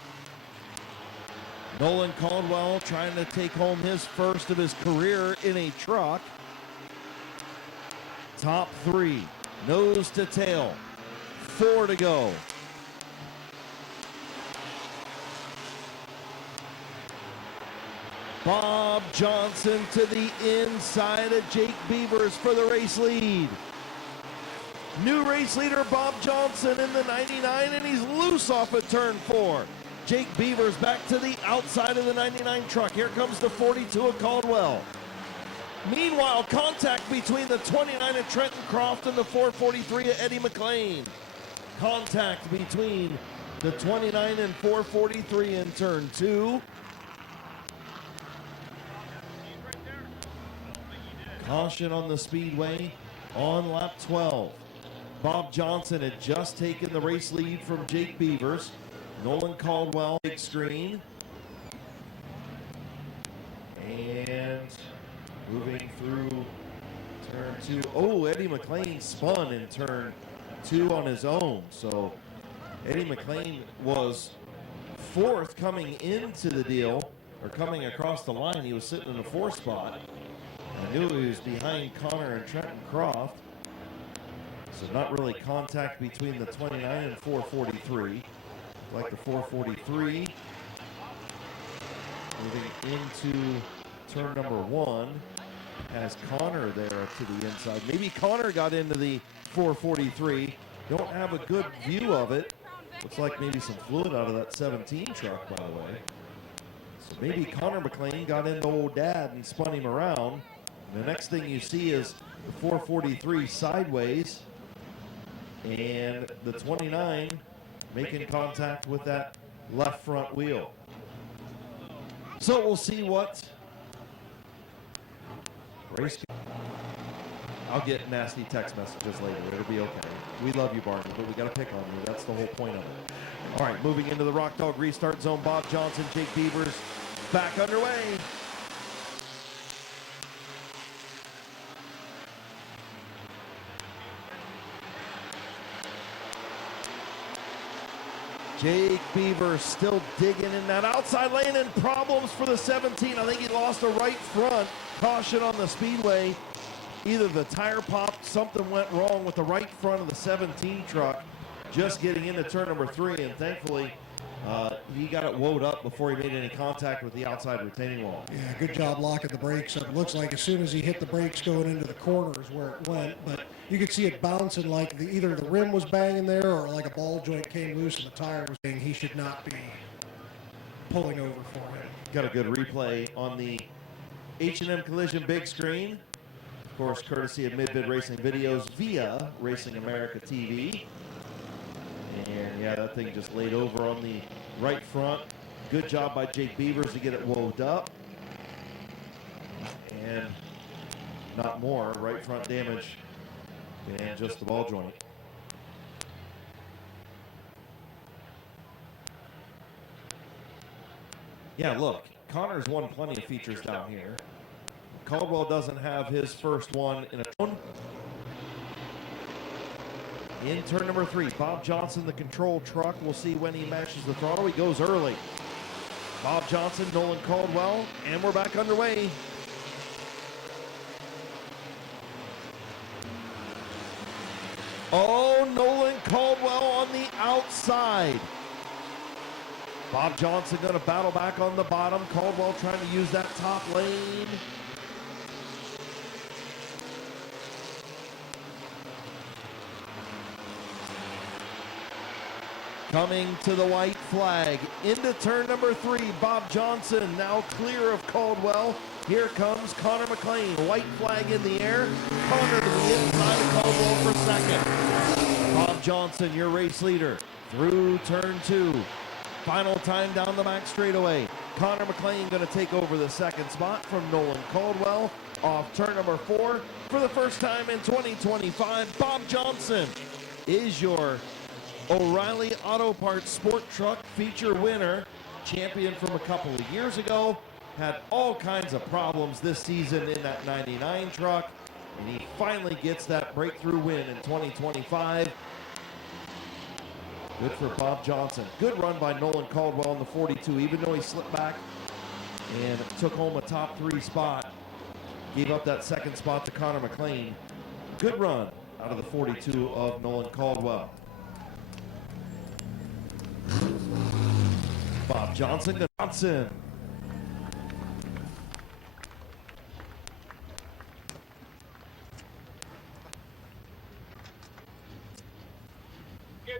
Nolan Caldwell trying to take home his first of his career in a truck. Top 3, nose to tail, 4 to go. Bob Johnson to the inside of Jake Beavers for the race lead. New race leader Bob Johnson in the 99, and he's loose off of turn 4. Jake Beavers back to the outside of the 99 truck. Here comes the 42 of Caldwell. Meanwhile, contact between the 29 of Trenton Croft and the 443 of Eddie McLean. Contact between the 29 and 443 in turn 2. Caution on the speedway on lap 12. Bob Johnson had just taken the race lead from Jake Beavers. Nolan Caldwell, big screen. And moving through turn 2. Oh, Eddie McLean spun in turn 2 on his own. So Eddie McLean was 4th coming into the deal, or coming across the line. He was sitting in the 4th spot. I knew he was behind Connor and Trenton Croft. So not really contact between the 29 and 443. Like the 443. Moving into turn number 1. Has Connor there to the inside. Maybe Connor got into the 443. Don't have a good view of it. Looks like maybe some fluid out of that 17 truck, by the way. So maybe Connor McLean got into old dad and spun him around. And the next thing you see is the 443 sideways. And the 29 making contact with that left front wheel. So we'll see what race. I'll get nasty text messages later. It'll be okay. We love you, Barney, but we got to pick on you. That's the whole point of it. All right, moving into the Rock Dog restart zone. Bob Johnson, Jake Beavers back underway. Jake Beaver still digging in that outside lane, and problems for the 17. I think he lost a right front. Caution on the speedway. Either the tire popped, something went wrong with the right front of the 17 truck. Just getting into turn number 3, and thankfully he got it woed up before he made any contact with the outside retaining wall. Yeah, good job locking the brakes up. It looks like as soon as he hit the brakes going into the corners where it went, but you could see it bouncing like either the rim was banging there or like a ball joint came loose and the tire was banging. He should not be pulling over for him. Got a good replay on the H&M Collision big screen. Of course, courtesy of Mid-Vid Racing Videos via Racing America TV. And yeah, that thing just laid over on the right front. Good job by Jake Beavers to get it woed up. And not more right front damage than just the ball joint. Yeah, look, Connor's won plenty of features down here. Caldwell doesn't have his first one in a ton. In turn number 3, Bob Johnson, the control truck. We'll see when he matches the throttle. He goes early. Bob Johnson, Nolan Caldwell, and we're back underway. Oh, Nolan Caldwell on the outside. Bob Johnson going to battle back on the bottom. Caldwell trying to use that top lane. Coming to the white flag, into turn number 3, Bob Johnson now clear of Caldwell. Here comes Connor McLean, white flag in the air. Connor to the inside of Caldwell for second. Bob Johnson, your race leader, through turn 2. Final time down the back straightaway. Connor McLean going to take over the second spot from Nolan Caldwell off turn number 4. For the first time in 2025, Bob Johnson is your O'Reilly Auto Parts Sport Truck feature winner, champion from a couple of years ago, had all kinds of problems this season in that 99 truck, and he finally gets that breakthrough win in 2025. Good for Bob Johnson. Good run by Nolan Caldwell in the 42, even though he slipped back and took home a top 3 spot, gave up that second spot to Connor McLean. Good run out of the 42 of Nolan Caldwell. Bob Johnson to Johnson.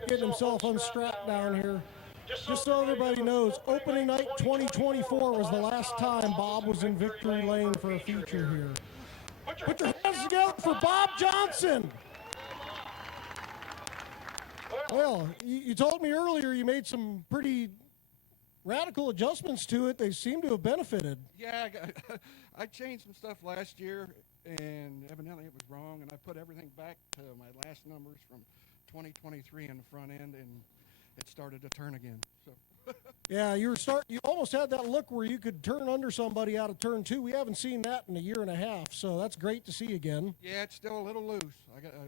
Getting himself unstrapped down here. Just so everybody knows, opening night 2024 was the last time Bob was in victory lane for a feature here. Put your hands together for Bob Johnson. Well, you told me earlier you made some pretty radical adjustments to it. They seem to have benefited. Yeah, I changed some stuff last year, and evidently it was wrong, and I put everything back to my last numbers from 2023 in the front end, and it started to turn again. So Yeah, you almost had that look where you could turn under somebody out of turn 2. We haven't seen that in a year and a half, so that's great to see again. Yeah, it's still a little loose.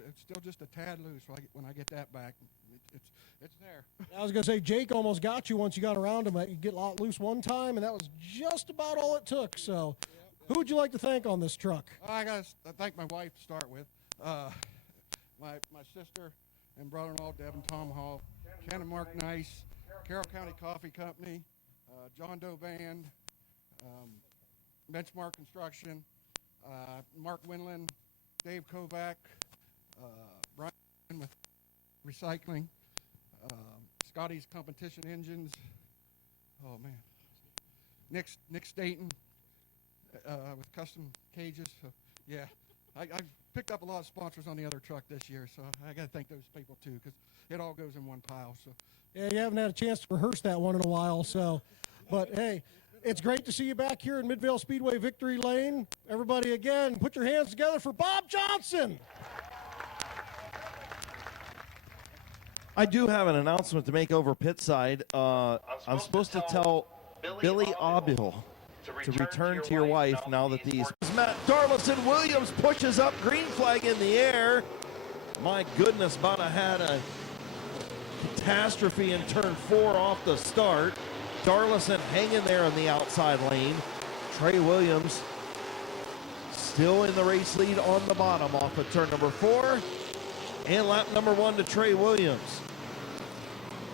It's still just a tad loose when I get that back. It's there. I was going to say, Jake almost got you once you got around him. You get a lot loose one time, and that was just about all it took. So who would you like to thank on this truck? I got to thank my wife to start with. My sister and brother-in-law, Deb and Tom Hall, Shannon Mark Nice, Carroll County Coffee Company, John Doe Band, Benchmark Construction, Mark Winland, Dave Kovac, Brian with Recycling, Scotty's Competition Engines, oh man, Nick Staten with Custom Cages. So, yeah, I picked up a lot of sponsors on the other truck this year, so I got to thank those people too, because it all goes in one pile. So. Yeah, you haven't had a chance to rehearse that one in a while, so. But, hey, it's great to see you back here in Midvale Speedway Victory Lane. Everybody, again, put your hands together for Bob Johnson. I do have an announcement to make over pit side. I'm supposed to tell Billy Aubil to return to your wife now that these... Matt Darlison Williams pushes up, green flag in the air. My goodness, about had a catastrophe in turn 4 off the start. Darlison hanging there in the outside lane. Trey Williams still in the race lead on the bottom off of turn number 4. And lap number 1 to Trey Williams.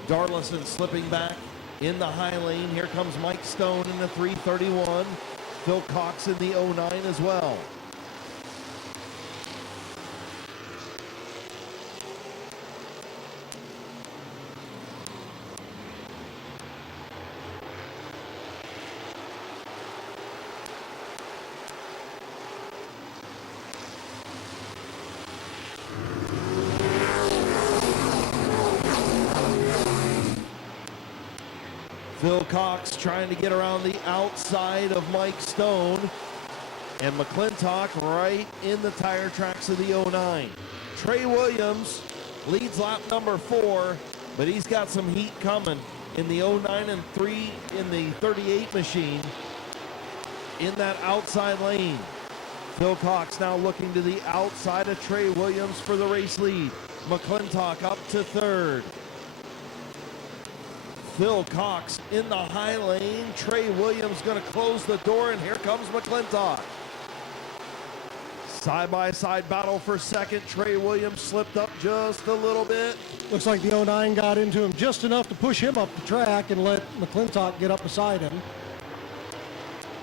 Darlison slipping back in the high lane. Here comes Mike Stone in the 331. Phil Cox in the 09 as well. Phil Cox trying to get around the outside of Mike Stone. And McClintock right in the tire tracks of the 09. Trey Williams leads lap number 4, but he's got some heat coming in the 09 and 3 in the 38 machine in that outside lane. Phil Cox now looking to the outside of Trey Williams for the race lead. McClintock up to 3rd. Phil Cox in the high lane. Trey Williams going to close the door, and here comes McClintock. Side-by-side battle for second. Trey Williams slipped up just a little bit. Looks like the 09 got into him just enough to push him up the track and let McClintock get up beside him.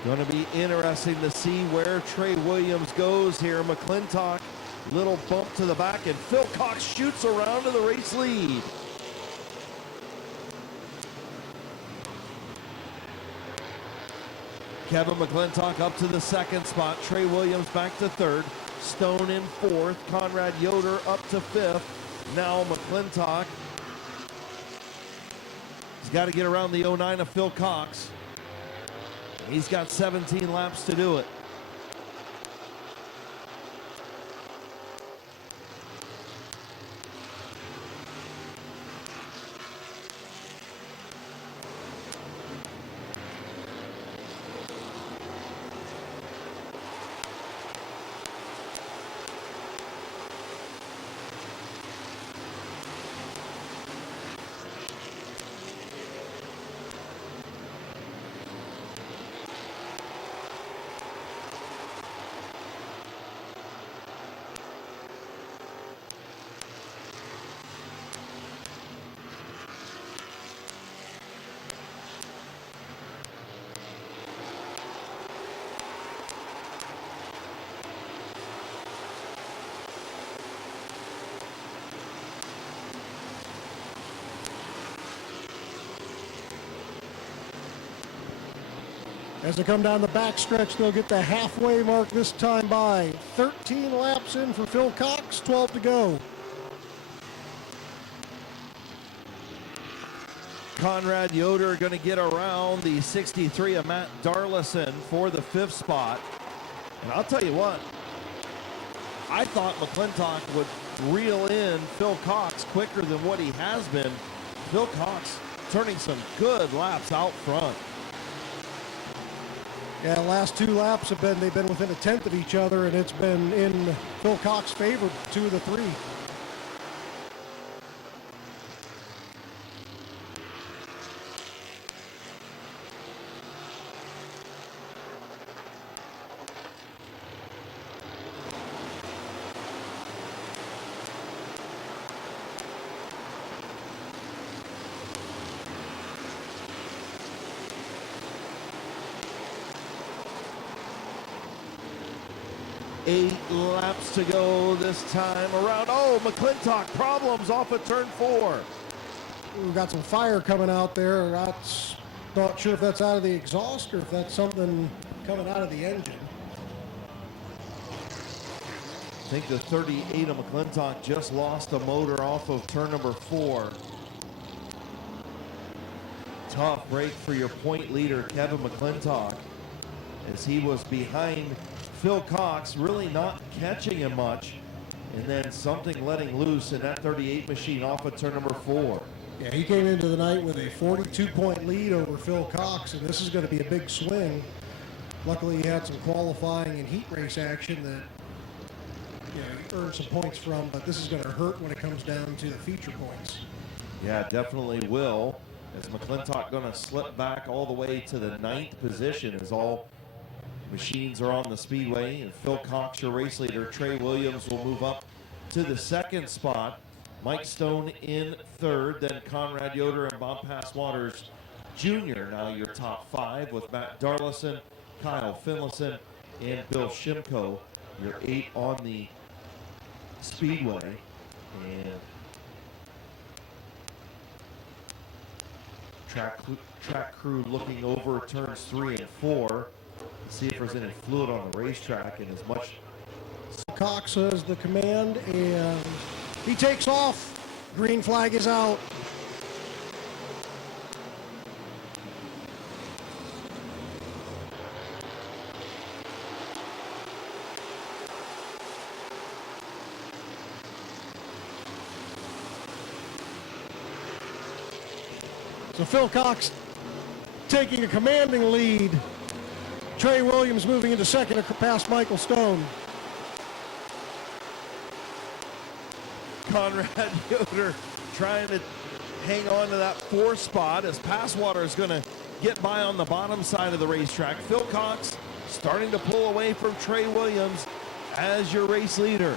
Going to be interesting to see where Trey Williams goes here. McClintock, little bump to the back, and Phil Cox shoots around to the race lead. Kevin McClintock up to the 2nd spot. Trey Williams back to 3rd. Stone in 4th. Conrad Yoder up to 5th. Now McClintock. He's got to get around the 09 of Phil Cox. He's got 17 laps to do it. As they come down the backstretch, they'll get the halfway mark this time by 13 laps in for Phil Cox, 12 to go. Conrad Yoder going to get around the 63 of Matt Darlison for the 5th spot. And I'll tell you what, I thought McClintock would reel in Phil Cox quicker than what he has been. Phil Cox turning some good laps out front. Yeah, the last 2 laps they've been within a tenth of each other, and it's been in Phil Cox's favor 2 of the 3. 8 laps to go this time around. Oh, McClintock, problems off of turn 4. We've got some fire coming out there. Not sure if that's out of the exhaust or if that's something coming out of the engine. I think the 38 of McClintock just lost a motor off of turn number 4. Tough break for your point leader, Kevin McClintock, as he was behind Phil Cox, really not catching him much, and then something letting loose in that 38 machine off of turn number 4. Yeah, he came into the night with a 42-point lead over Phil Cox, and this is going to be a big swing. Luckily, he had some qualifying and heat race action that he earned some points from, but this is going to hurt when it comes down to the feature points. Yeah, definitely will, as McClintock going to slip back all the way to the 9th position as all machines are on the speedway, and Phil Cox, your race leader. Trey Williams will move up to the 2nd spot. Mike Stone in 3rd, then Conrad Yoder and Bob Passwaters Jr. now your top 5, with Matt Darlison, Kyle Finlayson, and Bill Shimko, your 8 on the speedway. And track crew looking over turns 3 and 4. See if there's any fluid on the racetrack, and as much. Cox has the command, and he takes off. Green flag is out. So Phil Cox taking a commanding lead. Trey Williams moving into 2nd past Michael Stone. Conrad Yoder trying to hang on to that 4th spot as Passwater is going to get by on the bottom side of the racetrack. Phil Cox starting to pull away from Trey Williams as your race leader.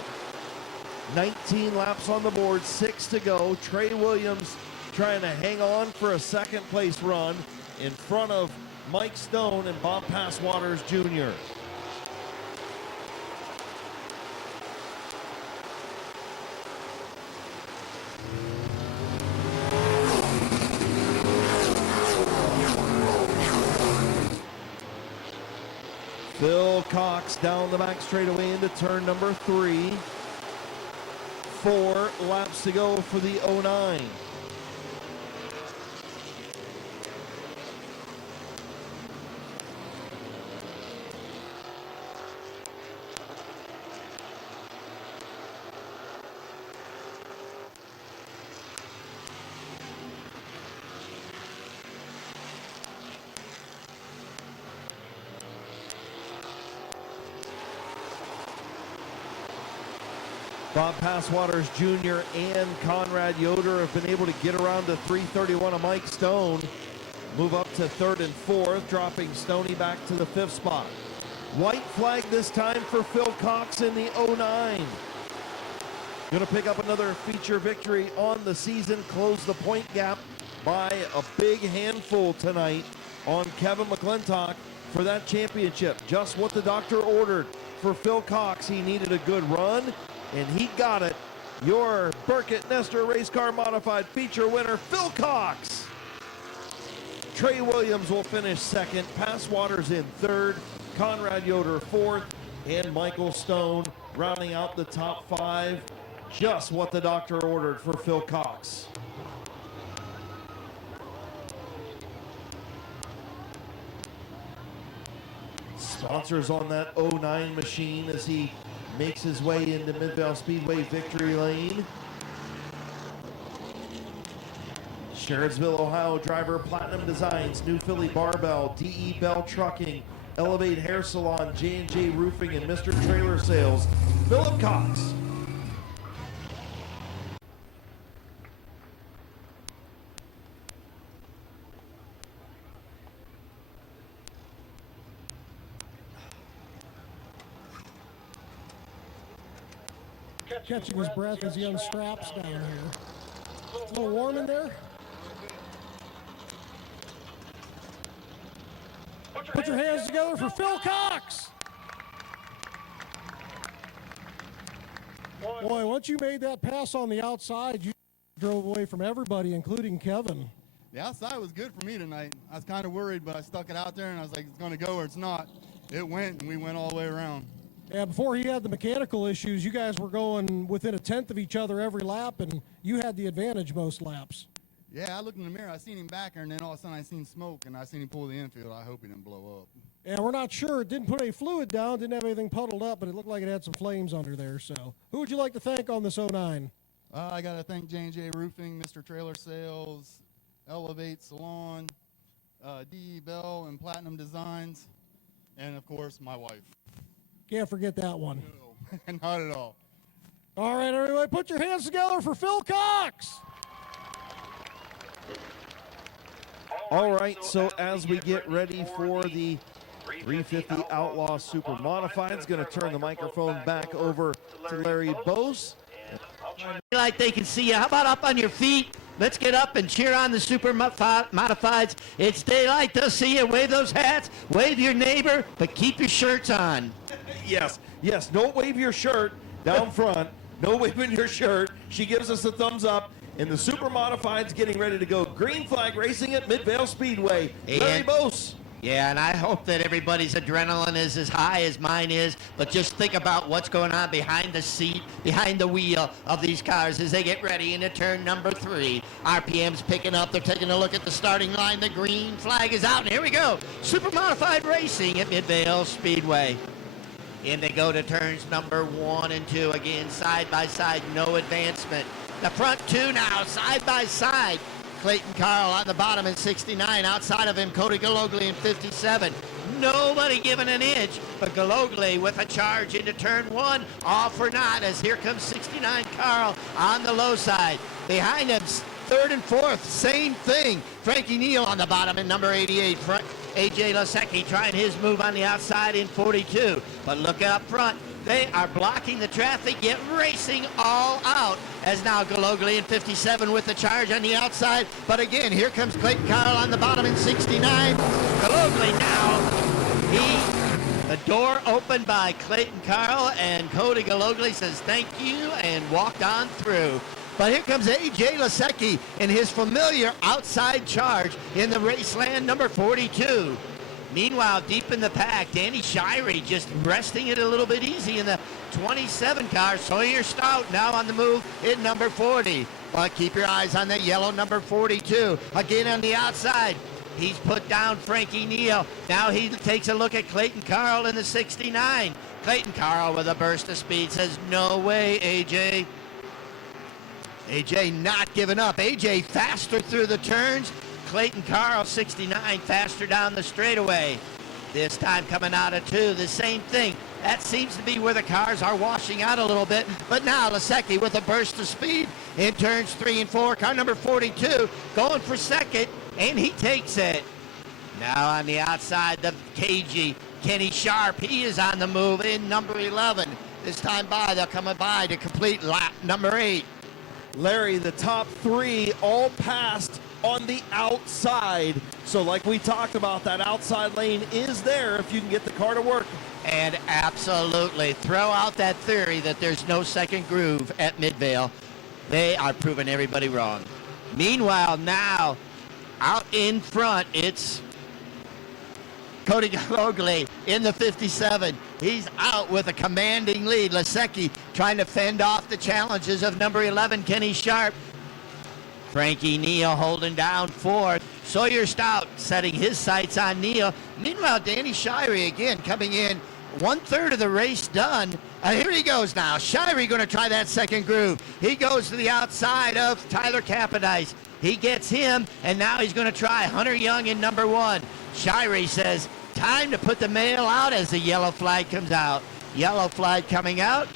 19 laps on the board, 6 to go. Trey Williams trying to hang on for a 2nd place run in front of Mike Stone and Bob Passwaters Jr. Phil Cox down the back straightaway into turn number 3. 4 laps to go for the 09. Bob Passwaters Jr. and Conrad Yoder have been able to get around to 331 of Mike Stone. Move up to 3rd and 4th, dropping Stoney back to the 5th spot. White flag this time for Phil Cox in the 09. Going to pick up another feature victory on the season, close the point gap by a big handful tonight on Kevin McClintock for that championship. Just what the doctor ordered for Phil Cox. He needed a good run, and he got it. Your Burkett Nestor Race Car Modified feature winner, Phil Cox. Trey Williams will finish 2nd, Passwaters in 3rd, Conrad Yoder 4th, and Michael Stone rounding out the top 5. Just what the doctor ordered for Phil Cox. Sponsors on that 09 machine as he makes his way into Midvale Speedway victory lane. Sherridsville, Ohio driver Platinum Designs, New Philly Barbell, DE Bell Trucking, Elevate Hair Salon, J&J Roofing, and Mr. Trailer Sales, Philip Cox. Catching his breath as he unstraps down here. A little warm in there. Put your hands together for Phil Cox. Boy, once you made that pass on the outside, you drove away from everybody, including Kevin. The outside was good for me tonight. I was kind of worried, but I stuck it out there, and I was like, it's going to go or it's not. It went, and we went all the way around. Yeah, before he had the mechanical issues, you guys were going within a tenth of each other every lap, and you had the advantage most laps. Yeah, I looked in the mirror, I seen him back there, and then all of a sudden I seen smoke, and I seen him pull the infield. I hope he didn't blow up. Yeah, we're not sure. It didn't put any fluid down, didn't have anything puddled up, but it looked like it had some flames under there. So who would you like to thank on this 09? I got to thank J&J Roofing, Mr. Trailer Sales, Elevate Salon, DE Bell and Platinum Designs, and, of course, my wife. Can't forget that one. No, not at all. All right, everybody, put your hands together for Phil Cox. All right, so as we get ready for the 350 Outlaw Super Modified, it's going to turn the microphone back over to Larry Bose. Like they can see you. How about up on your feet? Let's get up and cheer on the Super Modifieds. It's daylight. They'll see you. Wave those hats. Wave your neighbor, but keep your shirts on. Yes, yes, don't wave your shirt down front. No waving your shirt. She gives us a thumbs up. And the Super Modified's getting ready to go. Green flag racing at Midvale Speedway. Larry Bose. Yeah, and I hope that everybody's adrenaline is as high as mine is, but just think about what's going on behind the seat, behind the wheel of these cars as they get ready into turn number 3. RPM's picking up. They're taking a look at the starting line. The green flag is out, and here we go. Super Modified racing at Midvale Speedway. In they go to turns number 1 and 2. Again, side by side, no advancement. The front two now, side by side. Clayton Carl on the bottom in 69. Outside of him, Cody Galogli in 57. Nobody giving an inch, but Galogli with a charge into turn 1. All for naught as here comes 69 Carl on the low side. Behind him, 3rd and 4th, same thing. Frankie Neal on the bottom in number 88. AJ Lasecki trying his move on the outside in 42. But look up front. They are blocking the traffic, yet racing all out. As now Galogli in 57 with the charge on the outside. But again, here comes Clayton Carl on the bottom in 69. Galogli now, the door opened by Clayton Carl, and Cody Galogli says thank you and walked on through. But here comes A.J. Lasecki in his familiar outside charge in the Raceland number 42. Meanwhile, deep in the pack, Danny Shirey just resting it a little bit easy in the 27 car. Sawyer Stout now on the move in number 40. But keep your eyes on that yellow number 42. Again on the outside, he's put down Frankie Neal. Now he takes a look at Clayton Carl in the 69. Clayton Carl with a burst of speed says, no way, AJ. AJ not giving up. AJ faster through the turns. Clayton Carl, 69, faster down the straightaway. This time coming out of 2, the same thing. That seems to be where the cars are washing out a little bit. But now Lasecki with a burst of speed in turns 3 and 4. Car number 42 going for second, and he takes it. Now on the outside, the cagey Kenny Sharp. He is on the move in number 11. This time they're coming by to complete lap number 8. Larry, the top 3 all passed on the outside. So like we talked about, that outside lane is there if you can get the car to work. And absolutely, throw out that theory that there's no second groove at Midvale. They are proving everybody wrong. Meanwhile, now, out in front, it's Cody Galogli in the 57. He's out with a commanding lead. Lasecki trying to fend off the challenges of number 11, Kenny Sharp. Frankie Neal holding down 4th. Sawyer Stout setting his sights on Neal. Meanwhile, Danny Shirey again coming in. 1/3 of the race done. Here he goes now. Shirey going to try that second groove. He goes to the outside of Tyler Capodice. He gets him, and now he's going to try Hunter Young in number 1. Shirey says, time to put the mail out as the yellow flag comes out. Yellow flag coming out,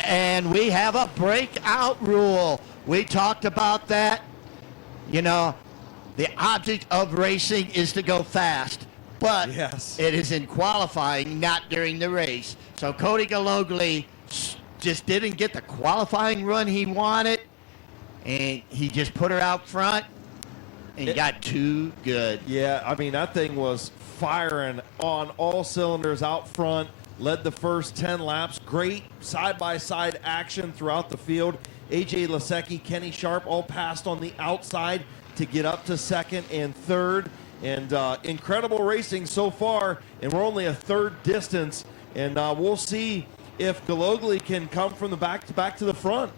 and we have a breakout rule. We talked about that. You know, the object of racing is to go fast, but Yes. it is in qualifying, not during the race. So Cody Galogly just didn't get the qualifying run he wanted, and he just put her out front and got too good. Yeah, I mean, that thing was firing on all cylinders out front, led the first 10 laps. Great side-by-side action throughout the field. A.J. Lasecki, Kenny Sharp all passed on the outside to get up to second and third. And incredible racing so far, and we're only a third distance. And we'll see if Galogly can come from the back to the front.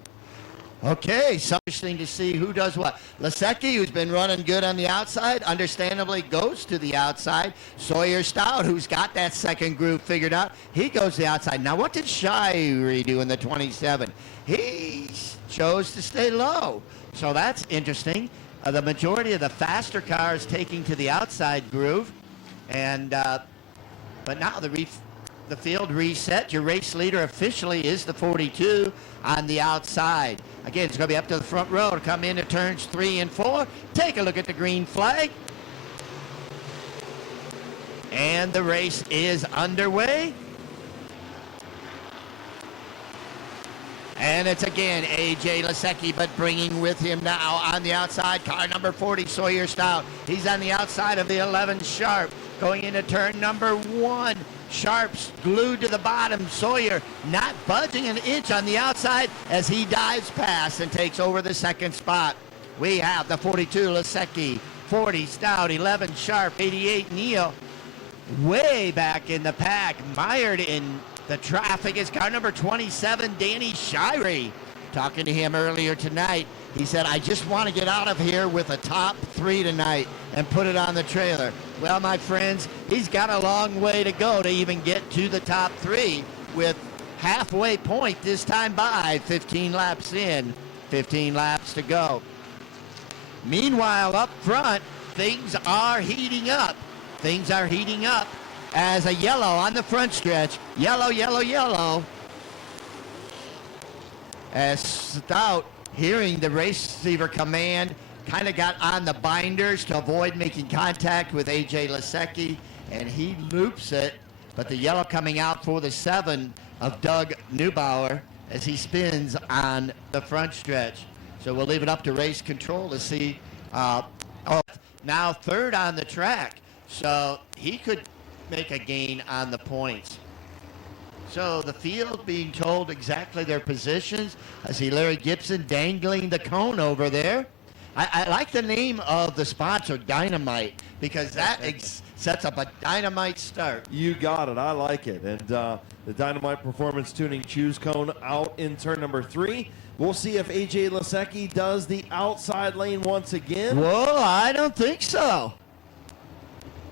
Okay, so interesting to see who does what. Lasecki, who's been running good on the outside, understandably goes to the outside. Sawyer Stout, who's got that second groove figured out, he goes to the outside. Now, what did Shirey do in the 27? He chose to stay low. So that's interesting. The majority of the faster cars taking to the outside groove. And but now the field reset. Your race leader officially is the 42 on the outside. Again, it's going to be up to the front row to come into turns 3 and 4. Take a look at the green flag. And the race is underway. And it's again A.J. Lasecki, but bringing with him now on the outside, car number 40, Sawyer Stout. He's on the outside of the 11 Sharp, going into turn number 1. Sharp's glued to the bottom. Sawyer not budging an inch on the outside as he dives past and takes over the second spot. We have the 42 Lasecki, 40 Stout, 11 Sharp, 88 Neal. Way back in the pack, mired in the traffic is car number 27, Danny Shirey. Talking to him earlier tonight, he said, I just want to get out of here with a top 3 tonight and put it on the trailer. Well, my friends, he's got a long way to go to even get to the top 3 with halfway point this time by, 15 laps in, 15 laps to go. Meanwhile, up front, things are heating up. Things are heating up as a yellow on the front stretch. Yellow, yellow, yellow. As Stout, hearing the receiver command, kind of got on the binders to avoid making contact with A.J. Lasecki, and he loops it. But the yellow coming out for the 7 of Doug Neubauer as he spins on the front stretch. So we'll leave it up to race control to see. Now third on the track, so he could make a gain on the points. So the field being told exactly their positions. I see Larry Gibson dangling the cone over there. I like the name of the sponsor, Dynamite, because that sets up a dynamite start. You got it. I like it. And the Dynamite Performance Tuning Choose Cone out in turn number 3. We'll see if A.J. Lasecki does the outside lane once again. Whoa, I don't think so.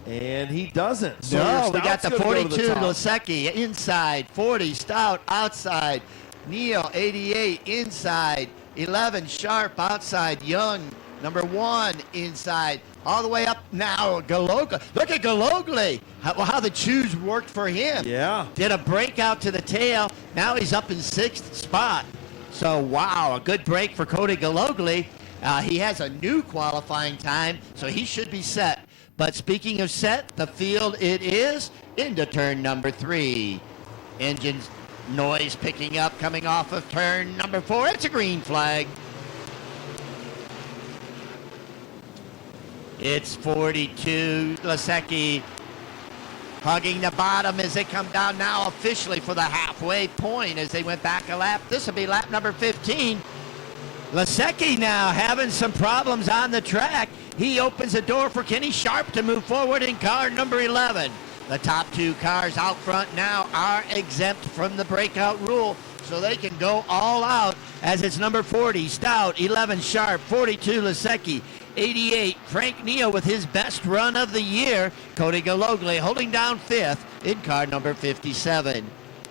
And he doesn't. So No, we got the 42 top. Lasecki inside, 40 Stout outside, Neal 88 inside, 11 Sharp outside, Young number 1 inside, all the way up now. Galogly, look at Galogly, how the choose worked for him. Yeah. Did a breakout to the tail. Now he's up in 6th spot. So wow, a good break for Cody Galogly. He has a new qualifying time, so he should be set. But speaking of set, the field it is into turn number 3. Engines noise picking up coming off of turn number 4. It's a green flag. It's 42 Lasecki hugging the bottom as they come down now officially for the halfway point as they went back a lap. This will be lap number 15. Lasecki now having some problems on the track. He opens the door for Kenny Sharp to move forward in car number 11. The top 2 cars out front now are exempt from the breakout rule, so they can go all out as it's number 40, Stout, 11 Sharp, 42 Lasecki, 88 Frank Neal with his best run of the year. Cody Galogly holding down 5th in car number 57.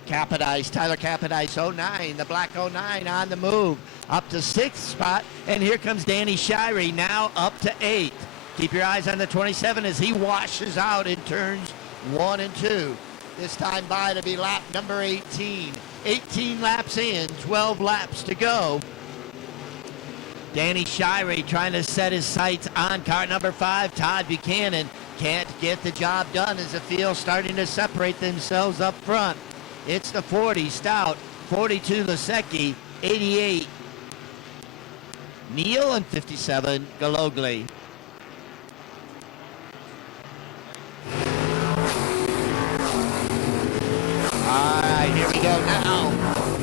Capodice, Tyler Capodice, 09, the black 09 on the move, up to 6th spot, and here comes Danny Shirey, now up to 8th. Keep your eyes on the 27 as he washes out in turns 1 and 2. This time by to be lap number 18. 18 laps in, 12 laps to go. Danny Shirey trying to set his sights on car number 5, Todd Buchanan. Can't get the job done as the field starting to separate themselves up front. It's the 40, Stout, 42, Lasecki, 88, Neal, and 57, Galogli. All right, here we go now.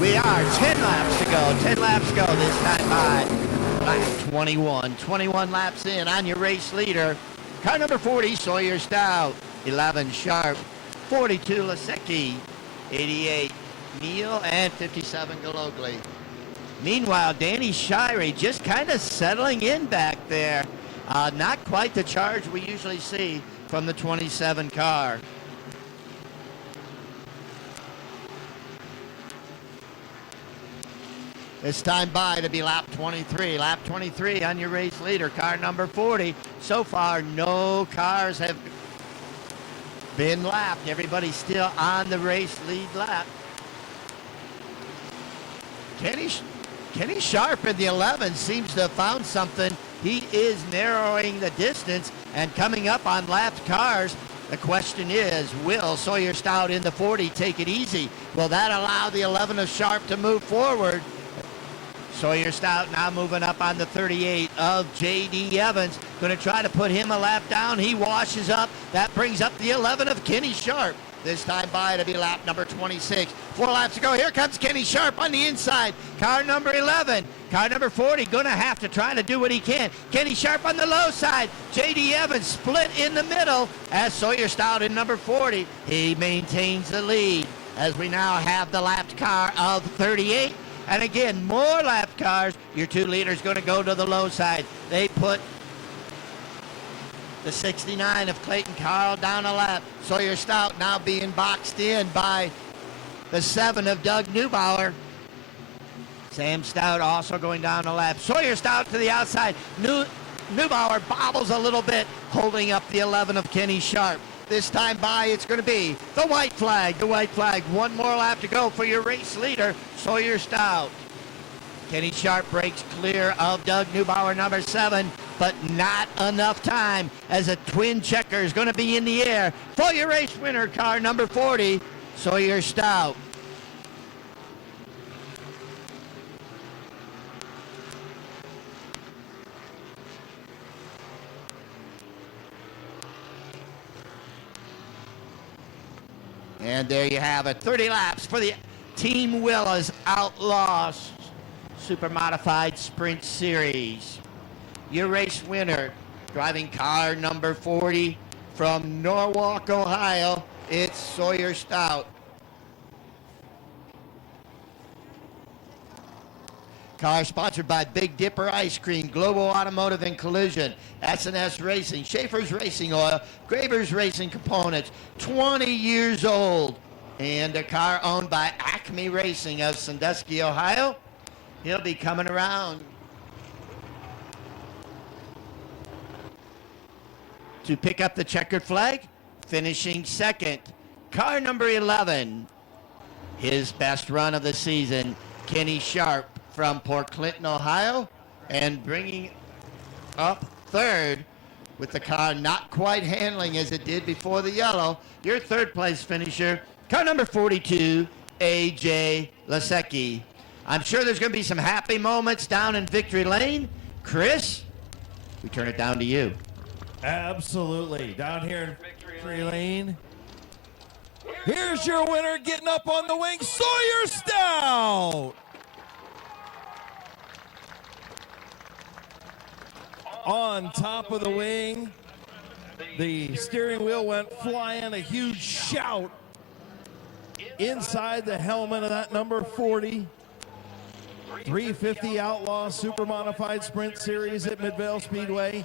We are 10 laps to go, 10 laps to go this time by lap 21. 21 laps in on your race leader. Car number 40, Sawyer Stout, 11, Sharp, 42, Lasecki, 88, Neal, and 57, Galogli. Meanwhile, Danny Shirey just kind of settling in back there. Not quite the charge we usually see from the 27 car. It's time by to be lap 23. Lap 23 on your race leader, car number 40. So far, no cars have been lapped. Everybody's still on the race lead lap. Kenny Sharp in the 11 seems to have found something. He is narrowing the distance and coming up on lapped cars. The question is, will Sawyer Stout in the 40 take it easy? Will that allow the 11 of Sharp to move forward? Sawyer Stout now moving up on the 38 of J.D. Evans. Going to try to put him a lap down. He washes up. That brings up the 11 of Kenny Sharp. This time by to be lap number 26. 4 laps to go. Here comes Kenny Sharp on the inside. Car number 11. Car number 40 going to have to try to do what he can. Kenny Sharp on the low side. J.D. Evans split in the middle as Sawyer Stout in number 40. He maintains the lead as we now have the lapped car of 38. And again, more lapped cars. Your 2 leaders going to go to the low side. They put the 69 of Clayton Carl down a lap. Sawyer Stout now being boxed in by the 7 of Doug Neubauer. Sam Stout also going down a lap. Sawyer Stout to the outside. Neubauer bobbles a little bit, holding up the 11 of Kenny Sharp. This time by, it's going to be the white flag. The white flag. 1 more lap to go for your race leader, Sawyer Stout. Kenny Sharp breaks clear of Doug Neubauer, number 7, but not enough time as a twin checker is going to be in the air for your race winner, car number 40, Sawyer Stout. And there you have it, 30 laps for the Team Willa's Outlaws Super Modified Sprint Series. Your race winner, driving car number 40 from Norwalk, Ohio, it's Sawyer Stout. Car sponsored by Big Dipper Ice Cream, Global Automotive and Collision, S&S Racing, Schaefer's Racing Oil, Graber's Racing Components, 20 years old. And a car owned by Acme Racing of Sandusky, Ohio. He'll be coming around to pick up the checkered flag, finishing second. Car number 11, his best run of the season, Kenny Sharp from Port Clinton, Ohio, and bringing up third with the car not quite handling as it did before the yellow. Your third place finisher, car number 42, A.J. Lasecki. I'm sure there's going to be some happy moments down in Victory Lane. Chris, we turn it down to you. Absolutely. Down here in Victory Lane. Here's your winner getting up on the wing, Sawyer Stout. On top of the wing, the steering wheel went flying, a huge shout inside the helmet of that number 40. 350 Outlaw Super Modified Sprint Series at Midvale Speedway.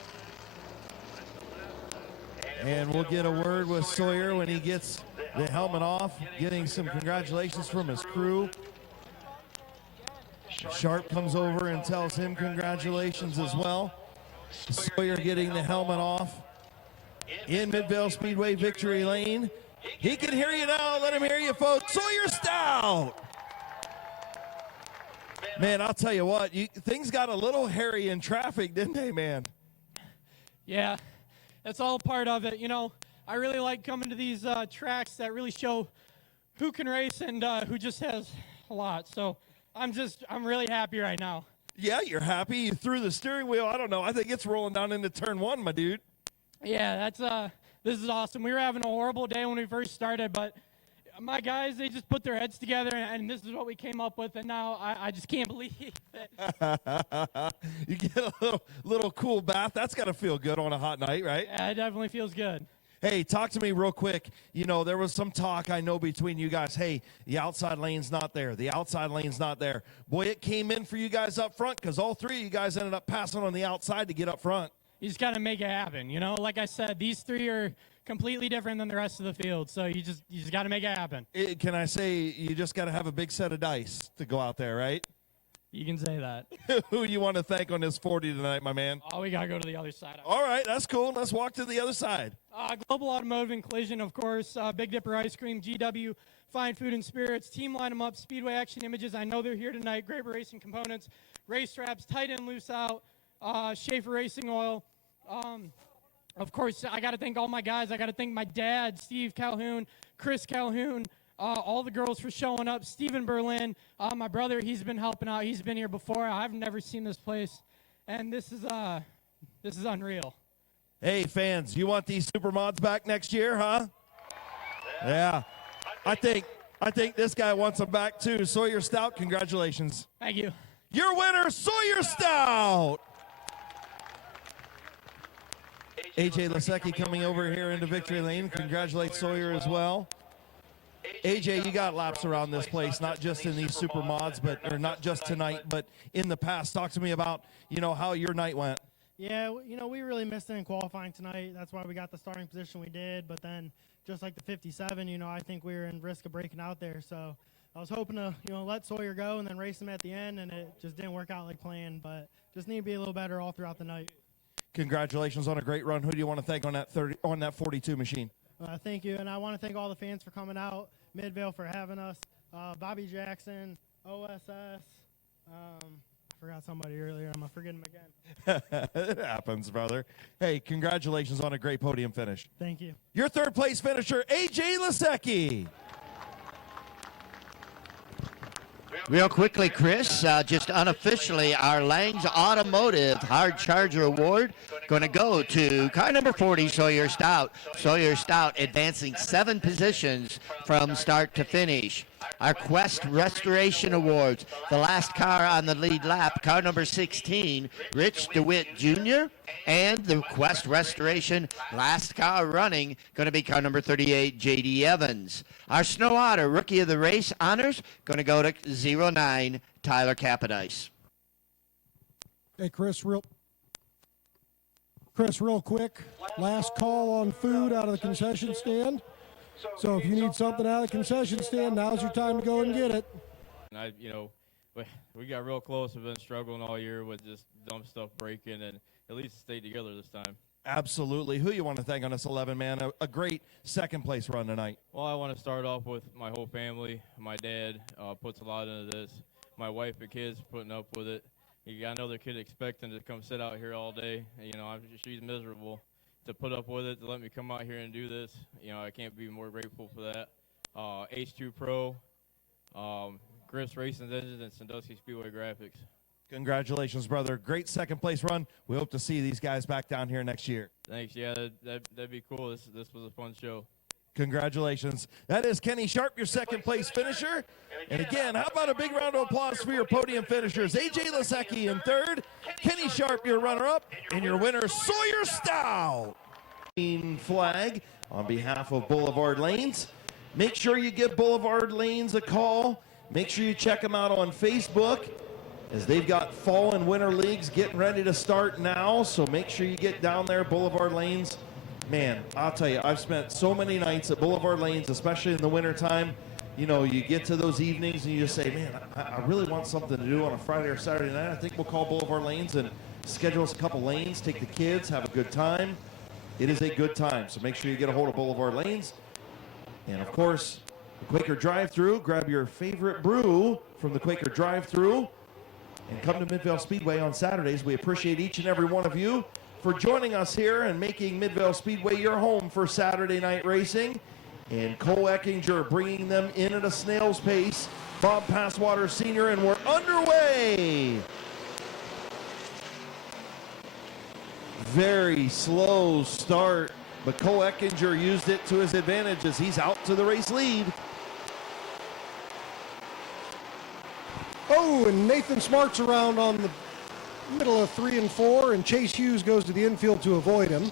And we'll get a word with Sawyer when he gets the helmet off, getting some congratulations from his crew. Sharp comes over and tells him congratulations as well. Sawyer getting the helmet off in Midvale Speedway victory lane. He can hear you now. Let him hear you, folks. Sawyer Stout. Man, I'll tell you what, things got a little hairy in traffic, didn't they, man? Yeah, that's all part of it. You know, I really like coming to these tracks that really show who can race and who just has a lot. So I'm really happy right now. Yeah, you're happy. You threw the steering wheel. I don't know. I think it's rolling down into turn one, my dude. Yeah, this is awesome. We were having a horrible day when we first started, but my guys, they just put their heads together, and this is what we came up with, and now I just can't believe it. You get a little cool bath. That's got to feel good on a hot night, right? Yeah, it definitely feels good. Hey, talk to me real quick. You know, there was some talk, I know, between you guys. Hey, the outside lane's not there. The outside lane's not there. Boy, it came in for you guys up front because all three of you guys ended up passing on the outside to get up front. You just got to make it happen. You know, like I said, these three are completely different than the rest of the field, so you just got to make it happen. Can I say you just got to have a big set of dice to go out there, right? You can say that. Who do you want to thank on this 40 tonight, my man? Oh, we got to go to the other side. All right, that's cool. Let's walk to the other side. Global Automotive and Collision, of course. Big Dipper Ice Cream, GW, Fine Food and Spirits, Team Line 'em Up, Speedway Action Images. I know they're here tonight. Graber Racing Components, Race Straps, Tight and Loose Out, Schaefer Racing Oil. Of course, I got to thank all my guys. I got to thank my dad, Steve Calhoun, Chris Calhoun, all the girls for showing up. Stephen Berlin, my brother, he's been helping out. He's been here before. I've never seen this place, and this is unreal. Hey, fans, you want these super mods back next year, huh? Yeah. I think this guy wants them back too. Sawyer Stout, congratulations. Thank you. Your winner, Sawyer Stout. AJ Lasecki coming over here into victory lane. Congratulate Sawyer as well. AJ, you got laps around this place, not just in these super mods, or not just tonight, but in the past. Talk to me about, how your night went. Yeah, we really missed it in qualifying tonight. That's why we got the starting position we did. But then, just like the 57, I think we were in risk of breaking out there. So I was hoping to, let Sawyer go and then race him at the end, and it just didn't work out like planned. But just need to be a little better all throughout the night. Congratulations on a great run. Who do you want to thank on that 42 machine? Thank you, and I want to thank all the fans for coming out, Midvale for having us, Bobby Jackson, OSS. I forgot somebody earlier. I'm going to forget him again. It happens, brother. Hey, congratulations on a great podium finish. Thank you. Your third place finisher, AJ Lasecki. Real quickly, Chris, just unofficially, our Lang's Automotive Hard Charger Award going to go to car number 40, Sawyer Stout. Sawyer Stout advancing 7 positions from start to finish. Our Quest Restoration Awards, the last car on the lead lap, car number 16, Rich DeWitt Jr., and the Quest Restoration last car running, going to be car number 38, J.D. Evans. Our Snow Otter Rookie of the Race honors, going to go to 09, Tyler Capodice. Hey, Chris, real quick, last call on food out of the concession stand. So if you need something out of the concession stand, now's your time to go and get it. We got real close. We've been struggling all year with just dumb stuff breaking, and at least stayed together this time. Absolutely. Who you want to thank on this 11, man? A great second place run tonight. Well, I want to start off with my whole family. My dad puts a lot into this. My wife and kids putting up with it. You got another kid expecting to come sit out here all day. She's miserable. To put up with it, to let me come out here and do this, I can't be more grateful for that. H2 Pro, Griff's Racing Engines, and Sandusky Speedway Graphics. Congratulations, brother. Great second place run. We hope to see these guys back down here next year. Thanks. Yeah, that'd be cool. This was a fun show. Congratulations. That is Kenny Sharp, your second place finisher. And again, how about a big round of applause for your podium finishers? AJ Lasecki in third, Kenny Sharp, your runner-up, and your winner, Sawyer Stout. Flag on behalf of Boulevard Lanes. Make sure you give Boulevard Lanes a call. Make sure you check them out on Facebook, as they've got fall and winter leagues getting ready to start now. So make sure you get down there, Boulevard Lanes. man, I'll tell you, I've spent so many nights at Boulevard Lanes, especially in the wintertime. You know, you get to those evenings and you just say, man, I really want something to do on a Friday or Saturday night. I think we'll call Boulevard Lanes and schedule us a couple lanes, take the kids, have a good time. It is a good time, so make sure you get a hold of Boulevard Lanes. And, of course, the Quaker drive-thru. Grab your favorite brew from the Quaker drive-thru and come to Midvale Speedway on Saturdays. We appreciate each and every one of you for joining us here and making Midvale Speedway your home for Saturday night racing. And Cole Eckinger bringing them in at a snail's pace. Bob Passwater Sr., and we're underway. Very slow start, but Cole Eckinger used it to his advantage as he's out to the race lead. Oh, and Nathan Smart's around on the middle of 3 and 4, and Chase Hughes goes to the infield to avoid him.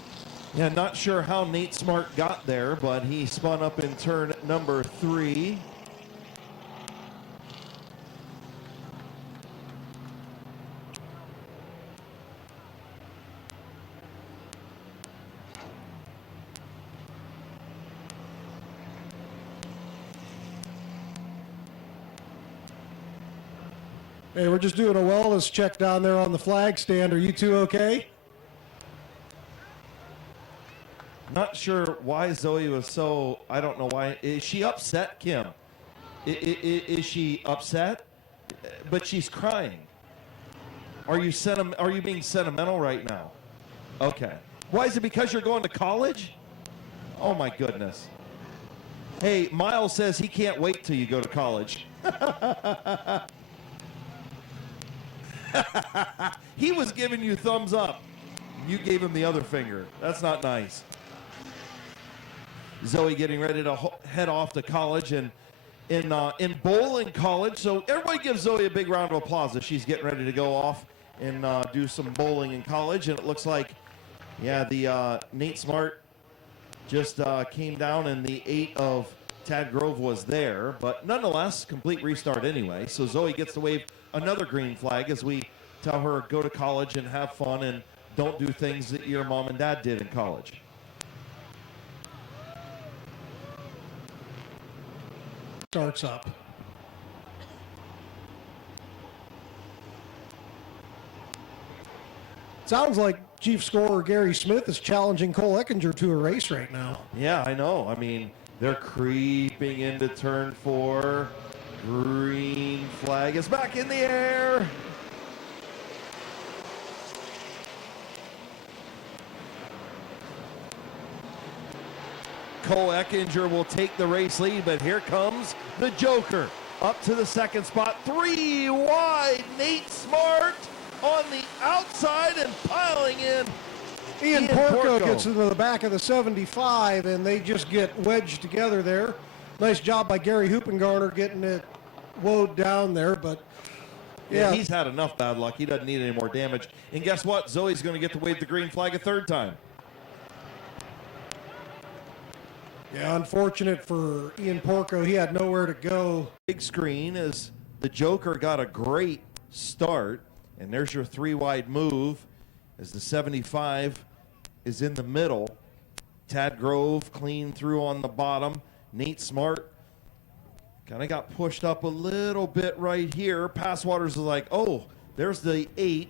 Yeah, not sure how Nate Smart got there, but he spun up in turn number 3. Hey, we're just doing a wellness check down there on the flag stand. Are you two okay? Not sure why Zoe was so, I don't know why. Is she upset, Kim? Is she upset? But she's crying. Are you being sentimental right now? Okay. Why is it because you're going to college? Oh my goodness. Hey, Miles says he can't wait till you go to college. He was giving you thumbs up. You gave him the other finger. That's not nice. Zoe getting ready to head off to college and in bowling college. So everybody give Zoe a big round of applause as she's getting ready to go off and do some bowling in college. And it looks like, yeah, the Nate Smart just came down and the 8 of Tad Grove was there. But nonetheless, complete restart anyway. So Zoe gets to wave another green flag as we tell her go to college and have fun and don't do things that your mom and dad did in college. Starts up. Sounds like Chief Scorer Gary Smith is challenging Cole Eckinger to a race right now. Yeah, I know. I mean, they're creeping into turn 4. Green flag is back in the air. Cole Eckinger will take the race lead, but here comes the Joker. Up to the second spot, 3 wide. Nate Smart on the outside and piling in. Ian Porco gets into the back of the 75, and they just get wedged together there. Nice job by Gary Hoopengarner getting it woed down there, but yeah, he's had enough bad luck. He doesn't need any more damage. And guess what? Zoe's going to get to wave the green flag a third time. Yeah, unfortunate for Ian Porco. He had nowhere to go. Big screen as the Joker got a great start. And there's your 3 wide move as the 75 is in the middle. Tad Grove clean through on the bottom. Nate Smart kind of got pushed up a little bit right here. Passwaters is like, oh, there's the 8.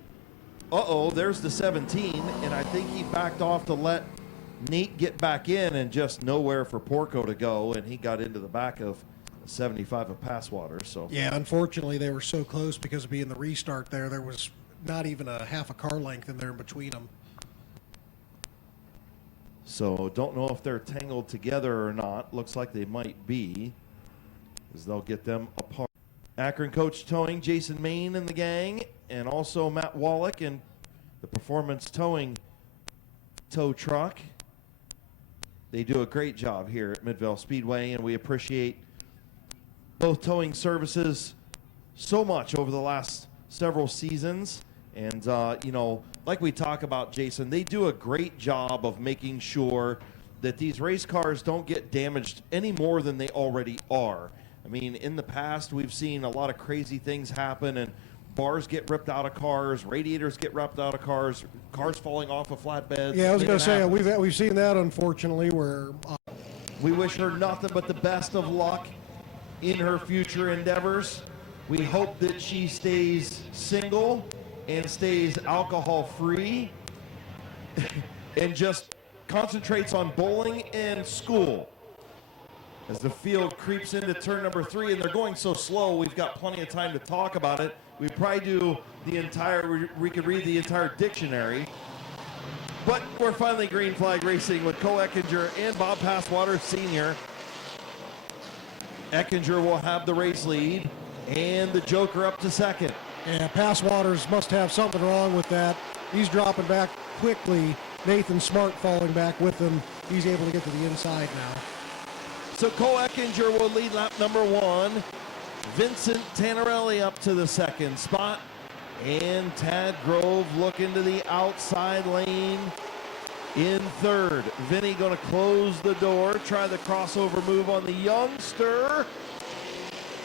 Uh-oh, there's the 17. And I think he backed off to let Nate get back in and just nowhere for Porco to go. And he got into the back of 75 of Passwater. So yeah, unfortunately they were so close because of being the restart there. There was not even a half a car length in there in between them. So don't know if they're tangled together or not. Looks like they might be, as they'll get them apart. Akron Coach Towing, Jason Main and the gang, and also Matt Wallach and the Performance Towing tow truck. They do a great job here at Midvale Speedway, and we appreciate both towing services so much over the last several seasons. And, you know, like we talk about, Jason, they do a great job of making sure that these race cars don't get damaged any more than they already are. I mean, in the past, we've seen a lot of crazy things happen, and bars get ripped out of cars, radiators get ripped out of cars, cars falling off of flatbeds. Yeah, I was going to say, happens. we've seen that, unfortunately, where We wish her nothing but the best of luck in her future endeavors. We hope that she stays single and stays alcohol-free and just concentrates on bowling and school. As the field creeps into turn number 3, and they're going so slow, we've got plenty of time to talk about it. We probably do the entire, we could read the entire dictionary. But we're finally green flag racing with Cole Eckinger and Bob Passwater Sr. Eckinger will have the race lead and the Joker up to second. Yeah, Passwaters must have something wrong with that. He's dropping back quickly. Nathan Smart falling back with him. He's able to get to the inside now. So Cole Eckinger will lead lap number 1. Vincent Tannerelli up to the second spot. And Tad Grove looking to the outside lane in third. Vinny going to close the door, try the crossover move on the youngster.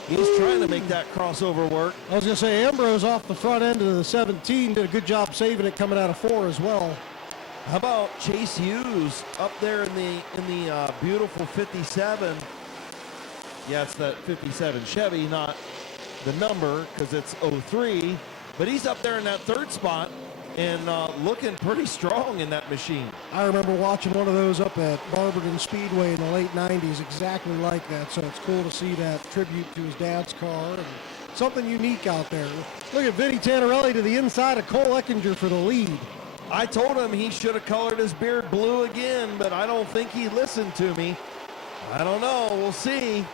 He's trying to make that crossover work. I was going to say, Ambrose off the front end of the 17 did a good job saving it coming out of 4 as well. How about Chase Hughes up there in the beautiful 57? Yeah, it's that 57 Chevy, not the number because it's 03. But he's up there in that third spot and looking pretty strong in that machine. I remember watching one of those up at Barberton Speedway in the late 90s, exactly like that. So it's cool to see that tribute to his dad's car and something unique out there. Look at Vinny Tannerelli to the inside of Cole Eckinger for the lead. I told him he should have colored his beard blue again, but I don't think he listened to me. I don't know. We'll see.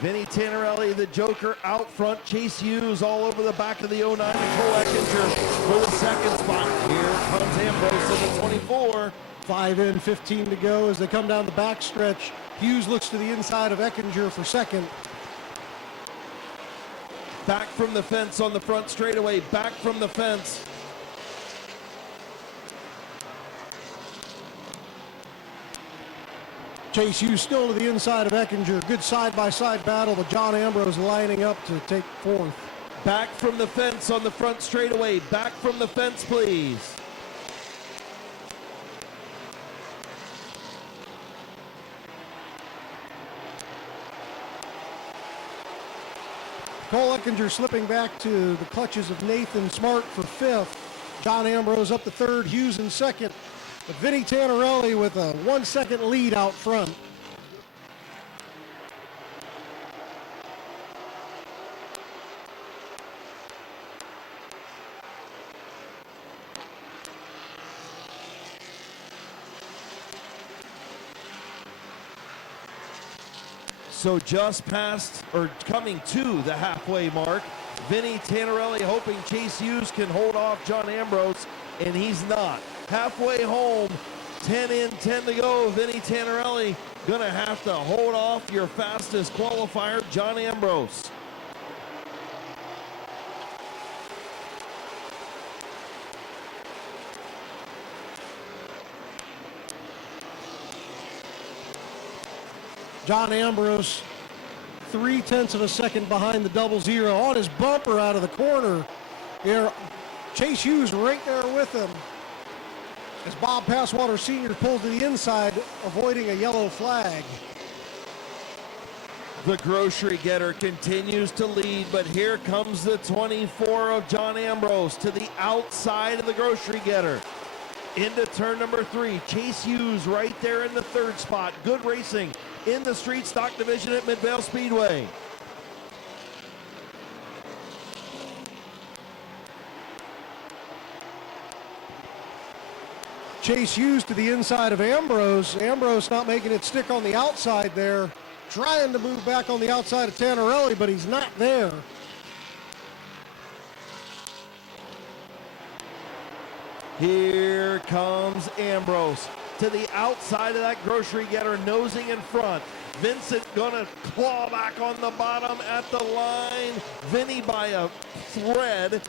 Vinny Tannerelli, the Joker, out front. Chase Hughes all over the back of the 09. Cole Eckinger for the second spot. Here comes Ambrose in the 24. 5 in, 15 to go as they come down the back stretch. Hughes looks to the inside of Eckinger for second. Back from the fence on the front straightaway. Back from the fence. Chase Hughes still to the inside of Eckinger. Good side-by-side battle, but John Ambrose lining up to take fourth. Back from the fence on the front straightaway. Back from the fence, please. Cole Eckinger slipping back to the clutches of Nathan Smart for fifth. John Ambrose up to third, Hughes in second. But Vinny Tannerelli with a 1 second lead out front. So just past, or coming to the halfway mark, Vinny Tannerelli hoping Chase Hughes can hold off John Ambrose, and he's not. Halfway home, 10 in, 10 to go. Vinny Tannerelli gonna have to hold off your fastest qualifier, John Ambrose. John Ambrose, 0.3 of a second behind the 00 on his bumper out of the corner. Here, Chase Hughes right there with him as Bob Passwater Sr. pulls to the inside, avoiding a yellow flag. The grocery getter continues to lead, but here comes the 24 of John Ambrose to the outside of the grocery getter. Into turn number 3, Chase Hughes right there in the third spot. Good racing in the street stock division at Midvale Speedway. Chase Hughes to the inside of Ambrose. Ambrose not making it stick on the outside there. Trying to move back on the outside of Tannerelli, but he's not there. Here comes Ambrose to the outside of that grocery getter, nosing in front. Vincent gonna claw back on the bottom at the line. Vinny by a thread.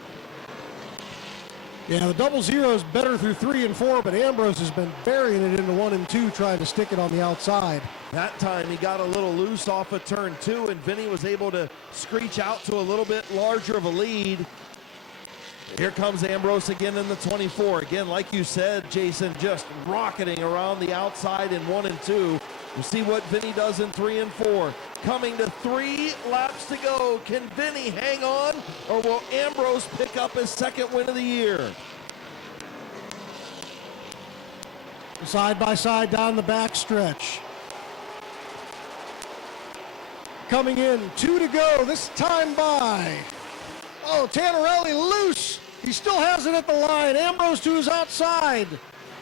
Yeah, the 00 is better through 3 and 4, but Ambrose has been burying it into 1 and 2, trying to stick it on the outside. That time he got a little loose off of turn 2, and Vinny was able to screech out to a little bit larger of a lead. Here comes Ambrose again in the 24. Again, like you said, Jason, just rocketing around the outside in 1 and 2. We'll see what Vinny does in 3 and 4. Coming to 3 laps to go. Can Vinny hang on, or will Ambrose pick up his second win of the year? Side by side down the back stretch. Coming in, 2 to go, this time by. Oh, Tannerelli loose. He still has it at the line. Ambrose to his outside.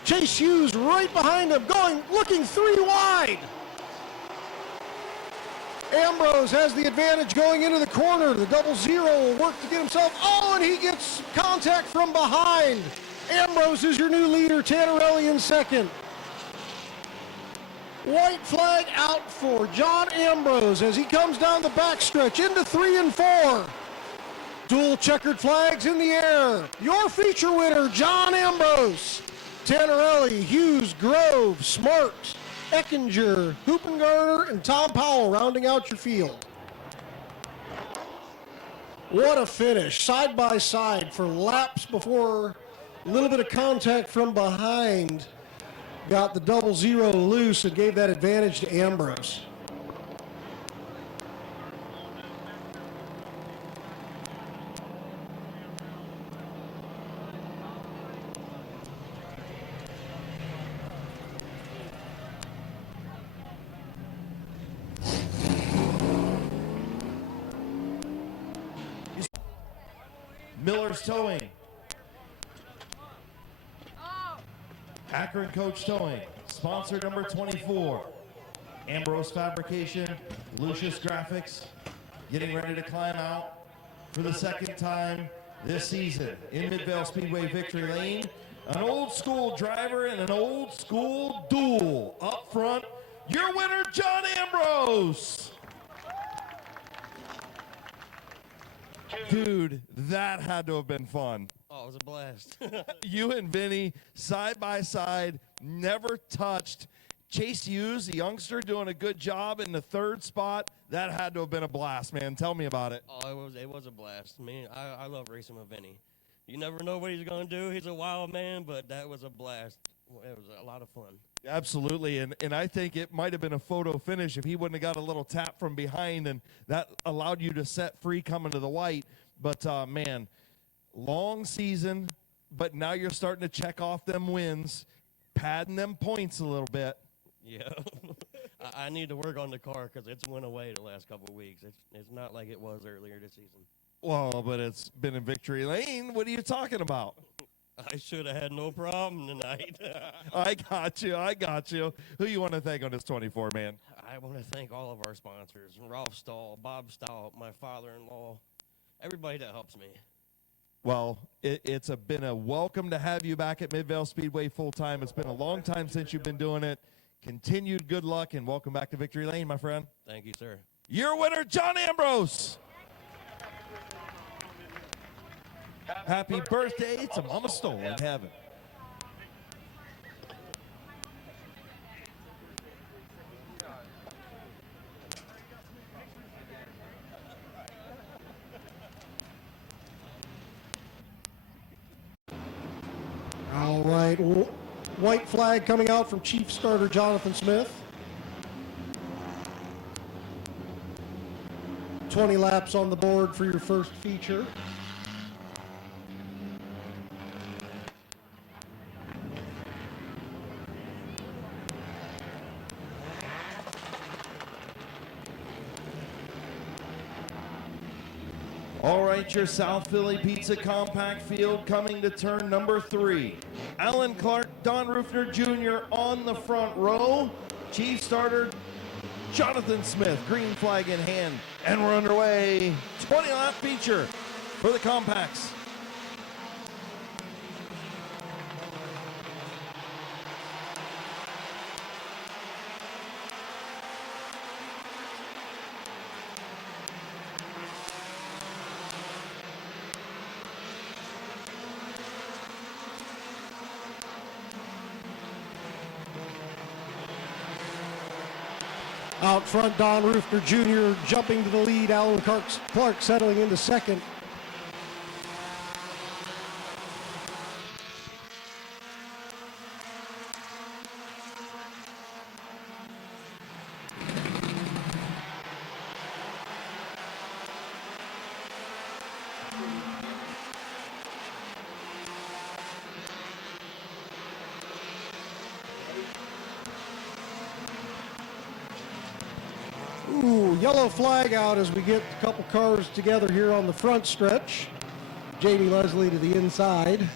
Chase Hughes right behind him, looking 3 wide. Ambrose has the advantage going into the corner. The 00 will work to get himself. Oh, and he gets contact from behind. Ambrose is your new leader. Tannerelli in second. White flag out for John Ambrose as he comes down the backstretch into 3 and 4. Dual checkered flags in the air. Your feature winner, John Ambrose. Tannerelli, Hughes, Grove, Smart, Eckinger, Hoopengarner, and Tom Powell rounding out your field. What a finish, side by side for laps before a little bit of contact from behind. Got the 00 loose and gave that advantage to Ambrose. Miller's Towing. Akron Coach Towing. Sponsor number 24. Ambrose Fabrication. Lucius Graphics. Getting ready to climb out for the second time this season in Midvale Speedway Victory Lane. An old school driver and an old school duel. Up front, your winner, John Ambrose. Dude, that had to have been fun. Oh, it was a blast. You and Vinny, side by side, never touched. Chase Hughes, the youngster, doing a good job in the 3rd spot. That had to have been a blast, man. Tell me about it. Oh, it was a blast. I love racing with Vinny. You never know what he's going to do. He's a wild man, but that was a blast. It was a lot of fun. Absolutely, and I think it might have been a photo finish if he wouldn't have got a little tap from behind, and that allowed you to set free coming to the white. But, man, long season, but now you're starting to check off them wins, padding them points a little bit. Yeah. I need to work on the car because it's went away the last couple of weeks. It's not like it was earlier this season. Well, but it's been in Victory Lane. What are you talking about? I should have had no problem tonight. I got you. Who you want to thank on this 24, man? I want to thank all of our sponsors, Ralph Stahl, Bob Stahl, my father-in-law, everybody that helps me. Well, it's been a welcome to have you back at Midvale Speedway full-time. It's been a long time since you've been doing it. Continued good luck, and welcome back to Victory Lane, my friend. Thank you, sir. Your winner, John Ambrose. Happy birthday to Mama Stoll in heaven. All right, white flag coming out from Chief Starter Jonathan Smith. 20 laps on the board for your first feature. All right, your South Philly Pizza Compact Field coming to turn number 3. Alan Clark, Don Rufner Jr. on the front row. Chief Starter Jonathan Smith, green flag in hand. And we're underway. 20-lap feature for the compacts. Out front, Don Rufner Jr. jumping to the lead. Alan Clark settling into second. Ooh, yellow flag out as we get a couple cars together here on the front stretch. Jamie Leslie to the inside.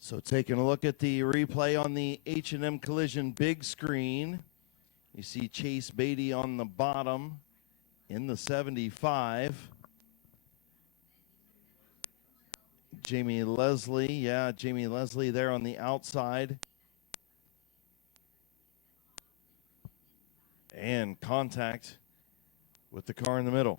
So taking a look at the replay on the H&M Collision big screen, you see Chase Beatty on the bottom in the 75. Jamie Leslie there on the outside. And contact with the car in the middle.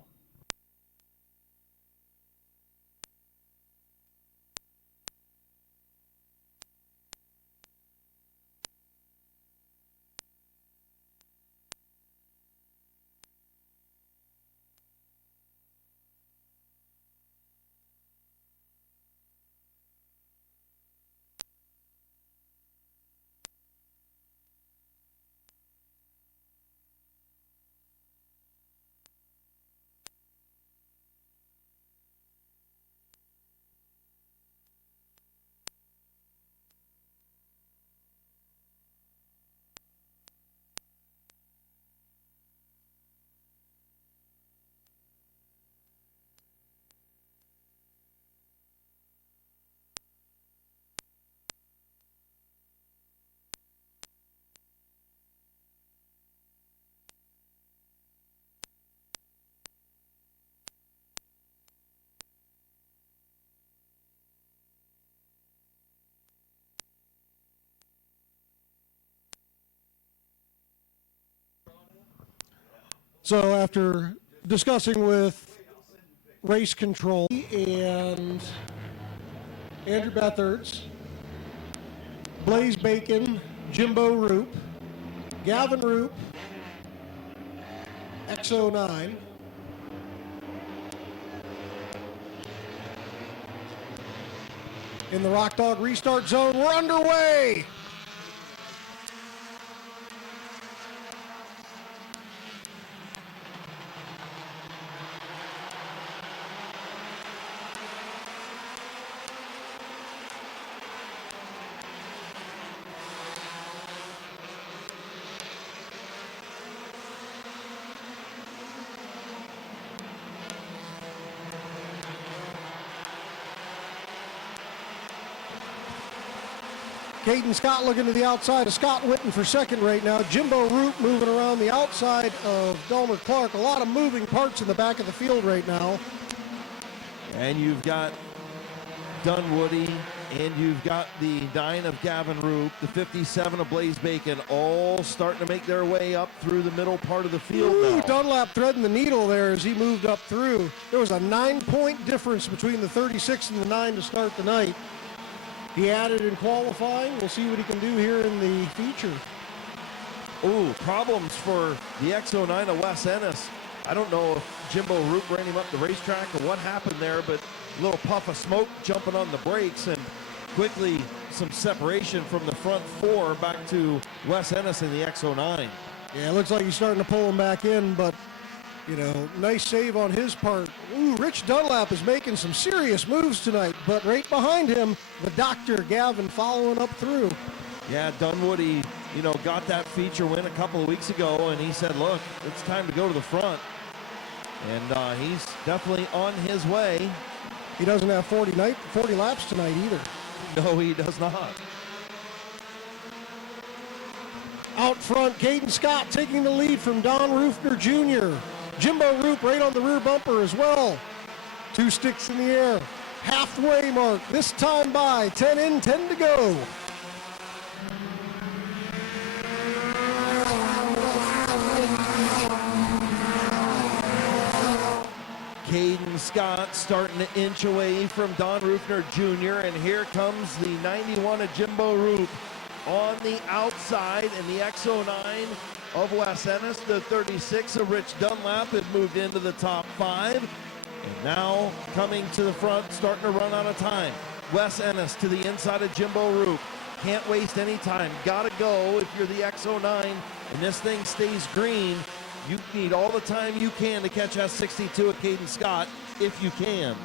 So after discussing with race control and Andrew Bethards, Blaze Bacon, Jimbo Roop, Gavin Roop, X09, in the Rock Dog restart zone, we're underway. Caden Scott looking to the outside of Scott Witten for second right now. Jimbo Root moving around the outside of Delmer Clark. A lot of moving parts in the back of the field right now. And you've got Dunwoody, and you've got the 9 of Gavin Roop, the 57 of Blaze Bacon, all starting to make their way up through the middle part of the field now. Dunlap threading the needle there as he moved up through. There was a 9-point difference between the 36 and the 9 to start the night. He added in qualifying. We'll see what he can do here in the feature. Ooh, problems for the X09 of Wes Ennis. I don't know if Jimbo Roop ran him up the racetrack or what happened there, but a little puff of smoke jumping on the brakes, and quickly some separation from the front 4 back to Wes Ennis in the X09. Yeah, it looks like he's starting to pull him back in, but, you know, nice save on his part. Ooh, Rich Dunlap is making some serious moves tonight, but right behind him, the doctor, Gavin, following up through. Yeah, Dunwoody, you know, got that feature win a couple of weeks ago, and he said, look, it's time to go to the front. And he's definitely on his way. He doesn't have 40 laps tonight either. No, he does not. Out front, Caden Scott taking the lead from Don Roofner Jr. Jimbo Roop right on the rear bumper as well. 2 sticks in the air. Halfway mark, this time by 10 in, 10 to go. Caden Scott starting to inch away from Don Roofner Jr. And here comes the 91 of Jimbo Roop on the outside, and the X09 of Wes Ennis, the 36 of Rich Dunlap, had moved into the top 5. And now coming to the front, starting to run out of time. Wes Ennis to the inside of Jimbo Roop. Can't waste any time. Gotta go if you're the X09 and this thing stays green. You need all the time you can to catch that 62 at Caden Scott, if you can.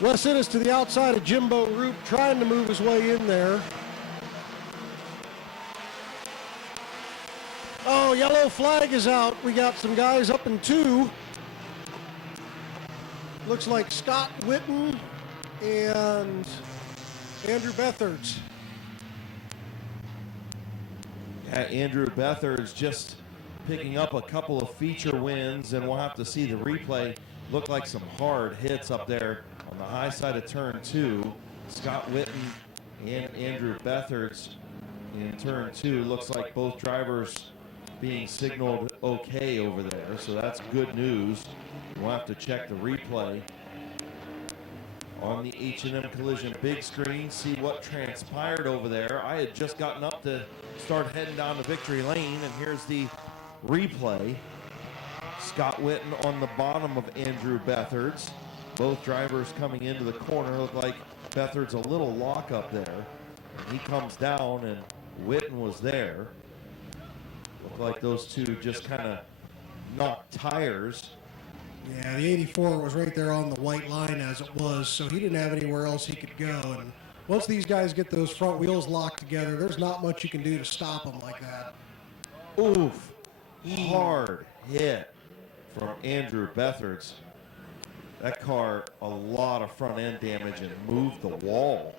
Wes Innes to the outside of Jimbo Roop, trying to move his way in there. Oh, yellow flag is out. We got some guys up in 2. Looks like Scott Witten and Andrew Bethards. Yeah, Andrew Bethards just picking up a couple of feature wins, and we'll have to see the replay. Look like some hard hits up there on the high side of turn 2. Scott Witten and Andrew Bethards in turn 2. Looks like both drivers being signaled okay over there, so that's good news. We'll have to check the replay on the H&M Collision big screen, see what transpired over there. I had just gotten up to start heading down to victory lane, and here's the replay. Scott Witten on the bottom of Andrew Bethards. Both drivers coming into the corner. Look like Bethards a little lock up there. He comes down, and Witten was there. Looked like those two just kind of knocked tires. Yeah, the 84 was right there on the white line as it was, so he didn't have anywhere else he could go. And once these guys get those front wheels locked together, there's not much you can do to stop them like that. Oof. Hard hit from Andrew Bethards. That car, a lot of front end damage and moved the wall.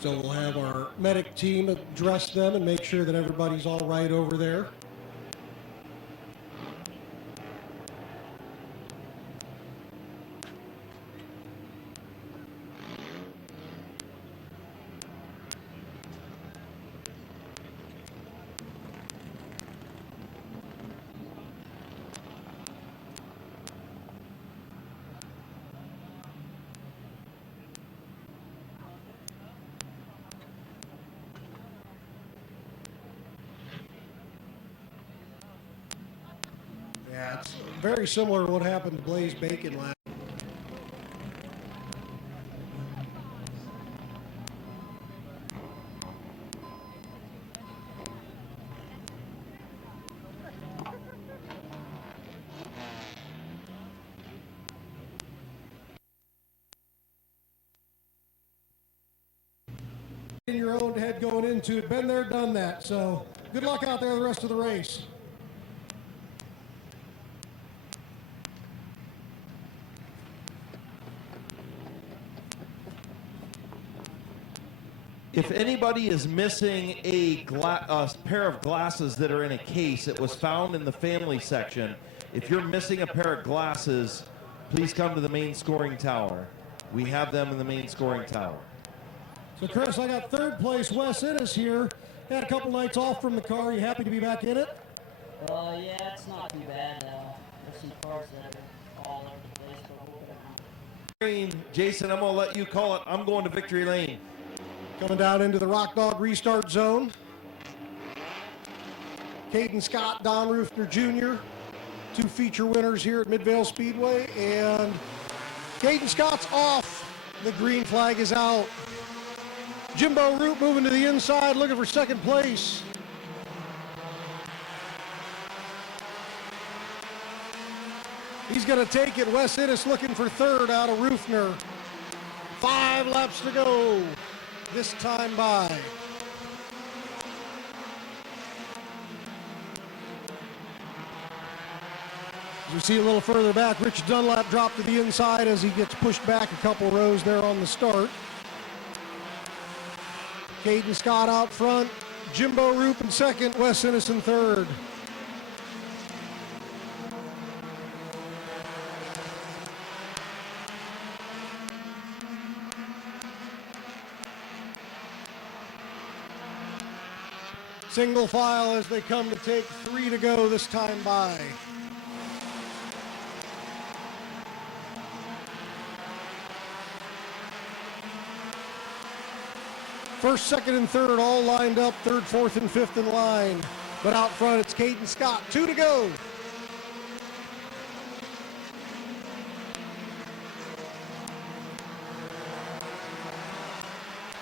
So we'll have our medic team address them and make sure that everybody's all right over there. Yeah, it's very similar to what happened to Blaze Bacon last. In your own head going into it, been there, done that. So good luck out there the rest of the race. If anybody is missing a pair of glasses that are in a case, it was found in the family section. If you're missing a pair of glasses, please come to the main scoring tower. We have them in the main scoring tower. So Chris, I got third place Wes Innes here. Had a couple nights off from the car. You happy to be back in it? Yeah, it's not too bad. There's some cars that are all over the place, but we'll get around. Jason, I'm going to let you call it. I'm going to victory lane. Coming down into the Rock Dog restart zone. Caden Scott, Don Rufner Jr., 2 feature winners here at Midvale Speedway, and Caden Scott's off. The green flag is out. Jimbo Root moving to the inside, looking for second place. He's going to take it. Wes Innes looking for third out of Rufner. 5 laps to go. This time by. As we see a little further back, Rich Dunlap dropped to the inside as he gets pushed back a couple rows there on the start. Caden Scott out front, Jimbo Roop in second, Wes Innes in third. Single file as they come to take 3 to go this time by. First, second, and third all lined up. Third, fourth, and fifth in line. But out front, it's Caden Scott. 2 to go.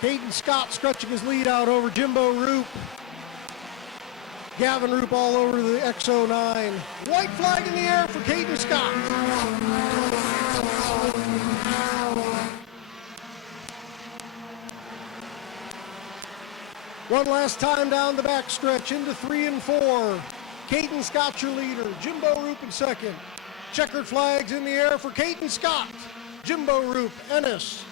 Caden Scott stretching his lead out over Jimbo Roop. Gavin Roop all over the X09. White flag in the air for Caden Scott. One last time down the back stretch into 3 and 4. Caden Scott your leader. Jimbo Roop in second. Checkered flags in the air for Caden Scott. Jimbo Roop, Ennis,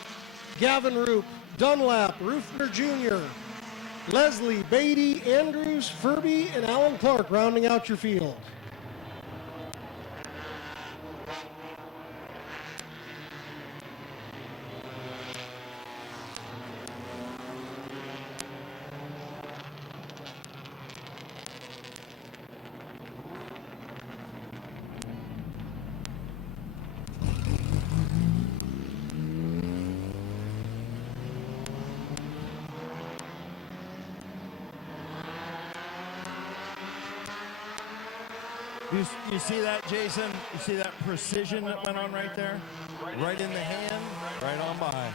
Gavin Roop, Dunlap, Rufner Jr., Leslie, Beatty, Andrews, Furby, and Alan Clark rounding out your field. You see that, Jason? You see that precision that went on right there? Right in the hand, right on by.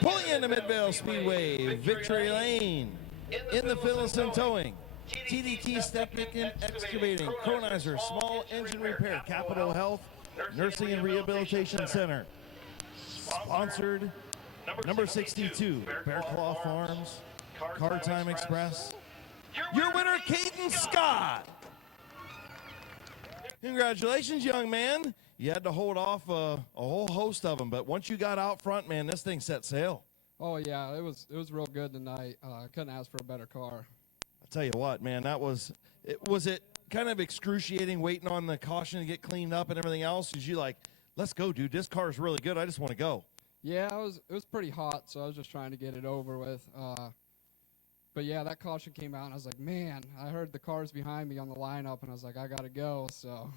Pulling into Midvale Speedway, Victory Lane. In the Phillison Towing, TDT Septic and Excavating, Cronizer Small Engine Repair, Capital Health, Nursing and Rehabilitation Center. Sponsored, number 62, Bear Claw Farms, Car Time Express. Your winner, Caden Scott. Congratulations, young man. You had to hold off a whole host of them, but once you got out front, man, this thing set sail. Oh yeah, it was real good tonight. I couldn't ask for a better car. I'll tell you what, man, was it kind of excruciating waiting on the caution to get cleaned up and everything else? Is you like, let's go, dude. This car is really good. I just want to go. Yeah, it was pretty hot, so I was just trying to get it over with. But yeah, that caution came out, and I was like, man, I heard the cars behind me on the lineup, and I was like, I gotta go. So.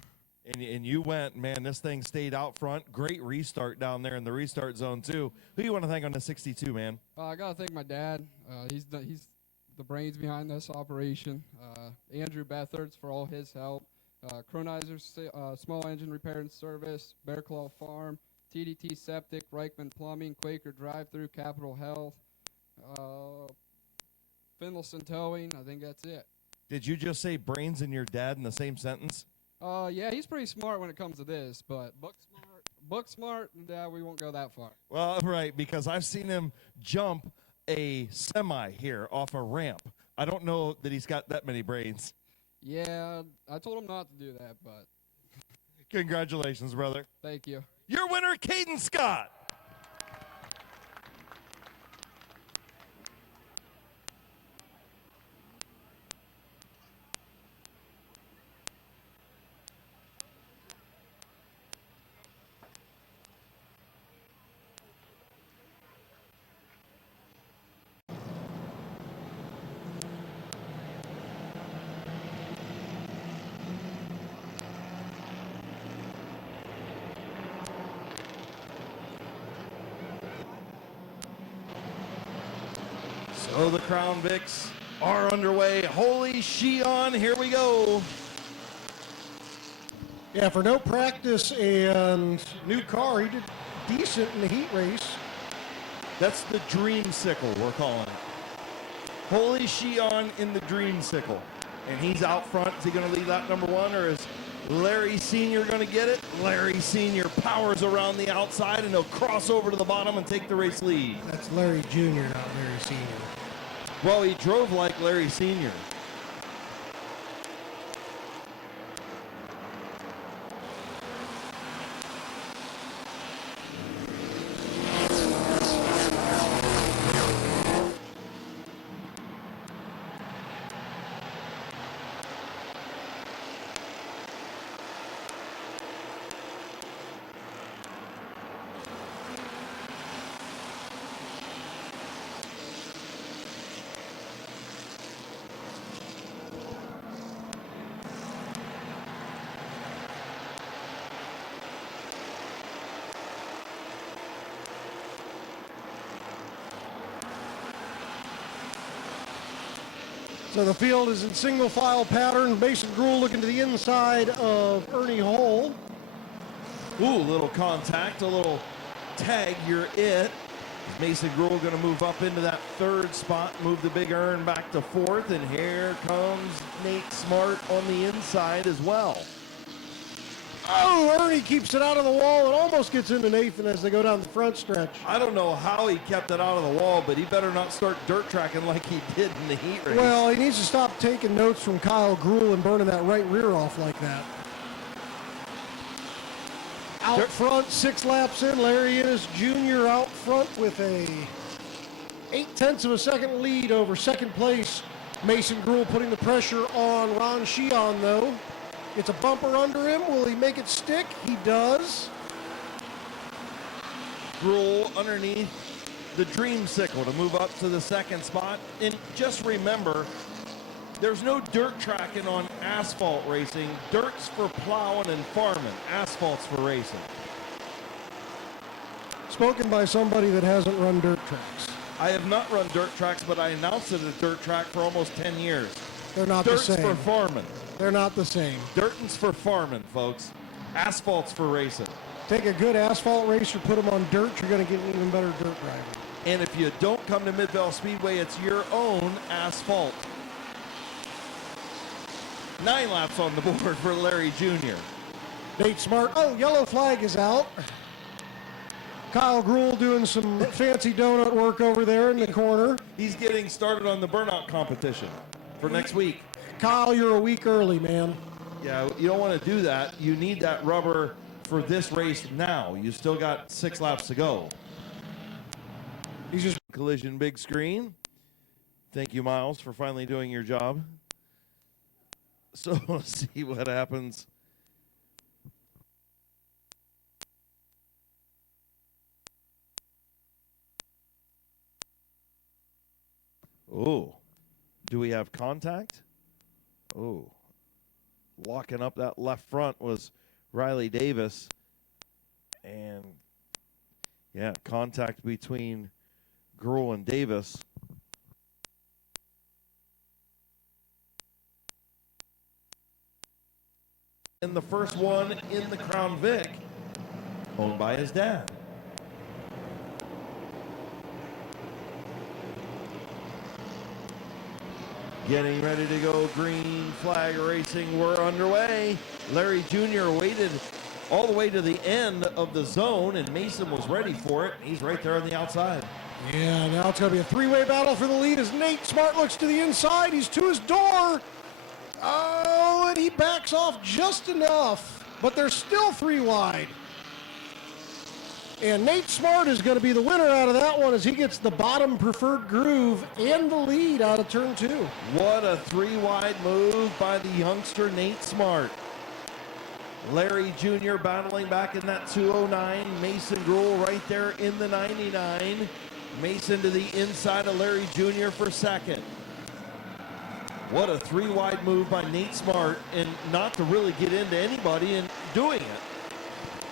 And you went, man, this thing stayed out front. Great restart down there in the restart zone, too. Who you want to thank on the 62, man? I got to thank my dad. He's the brains behind this operation. Andrew Bethards for all his help. Cronizer Small Engine Repair and Service, Bear Claw Farm, TDT Septic, Reichman Plumbing, Quaker Drive-Thru, Capital Health, Finlayson Towing. I think that's it. Did you just say brains and your dad in the same sentence? Yeah, he's pretty smart when it comes to this, but book smart, yeah, we won't go that far. Well, right, because I've seen him jump a semi here off a ramp. I don't know that he's got that many brains. Yeah, I told him not to do that, but. Congratulations, brother. Thank you. Your winner, Caden Scott. So the Crown Vics are underway. Holy Sheon, here we go. Yeah, for no practice and new car, he did decent in the heat race. That's the Dreamsicle, we're calling it. Holy Sheon in the Dreamsicle. And he's out front. Is he going to lead lap number one, or is Larry Sr. going to get it? Larry Sr. powers around the outside, and he'll cross over to the bottom and take the race lead. That's Larry Jr., not Larry Sr. Well, he drove like Larry Sr. So the field is in single file pattern. Mason Gruhl looking to the inside of Ernie Hole. Ooh, little contact, a little tag, you're it. Mason Gruhl going to move up into that third spot, move the big Ern back to fourth, and here comes Nate Smart on the inside as well. Oh, Ernie keeps it out of the wall and almost gets into Nathan as they go down the front stretch. I don't know how he kept it out of the wall, but he better not start dirt tracking like he did in the heat race. Well, he needs to stop taking notes from Kyle Gruhl and burning that right rear off like that. Out front, 6 laps in, Larry Innes Jr. out front with a 0.8 of a second lead over second place. Mason Gruhl putting the pressure on Ron Sheehan, though. It's a bumper under him. Will he make it stick? He does. Gruhl underneath the Dreamsicle to move up to the second spot. And just remember, there's no dirt tracking on asphalt racing. Dirt's for plowing and farming. Asphalt's for racing. Spoken by somebody that hasn't run dirt tracks. I have not run dirt tracks, but I announced it at a dirt track for almost 10 years. They're not Dirt's the same. for farming. They're not the same. Dirt's for farming, folks. Asphalt's for racing. Take a good asphalt racer, put them on dirt, you're going to get an even better dirt driver. And if you don't come to Midvale Speedway, it's your own asphalt. 9 laps on the board for Larry Jr. Nate Smart. Oh, yellow flag is out. Kyle Gruhl doing some fancy donut work over there in the corner. He's getting started on the burnout competition for next week. Kyle, you're a week early, man. Yeah, you don't want to do that. You need that rubber for this race now. You still got 6 laps to go. He's just collision big screen. Thank you, Miles, for finally doing your job. So let's see what happens. Oh, do we have contact? Oh, locking up that left front was Riley Davis. And, yeah, contact between Gruhl and Davis. And the first one in the Crown Vic, owned by his dad. Getting ready to go, green flag racing, we're underway. Larry Jr. waited all the way to the end of the zone, and Mason was ready for it. He's right there on the outside. Yeah, now it's going to be a three-way battle for the lead as Nate Smart looks to the inside. He's to his door. Oh, and he backs off just enough, but they're still 3 wide. And Nate Smart is going to be the winner out of that one as he gets the bottom preferred groove and the lead out of turn 2. What a 3-wide move by the youngster Nate Smart. Larry Jr. battling back in that 209. Mason Gruhl right there in the 99. Mason to the inside of Larry Jr. for second. What a 3-wide move by Nate Smart, and not to really get into anybody and doing it.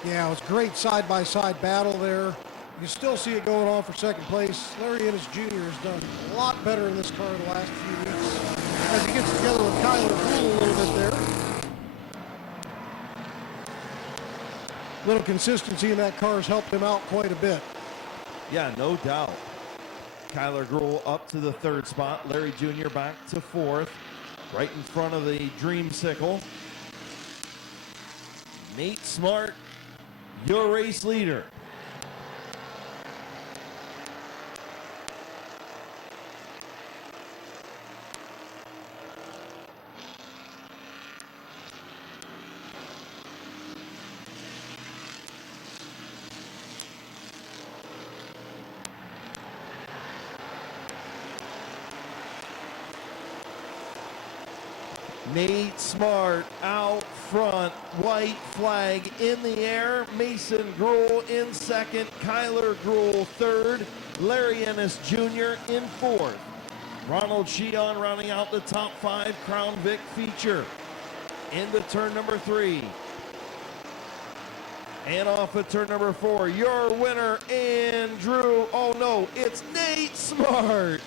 Yeah, it was great side-by-side battle there. You still see it going on for second place. Larry Innes Jr. has done a lot better in this car the last few weeks as he gets together with Kyler Gruhl a little bit there. Little consistency in that car has helped him out quite a bit. Yeah, no doubt. Kyler Gruhl up to the 3rd spot. Larry Jr. back to 4th. Right in front of the Dreamsicle. Nate Smart, your race leader. Nate Smart out front, white flag in the air. Mason Gruhl in second, Kyler Gruhl third, Larry Innes Jr. in 4th. Ronald Sheehan rounding out the top 5 Crown Vic feature. Into turn number 3. And off at turn number 4, your winner, Andrew. Oh no, it's Nate Smart.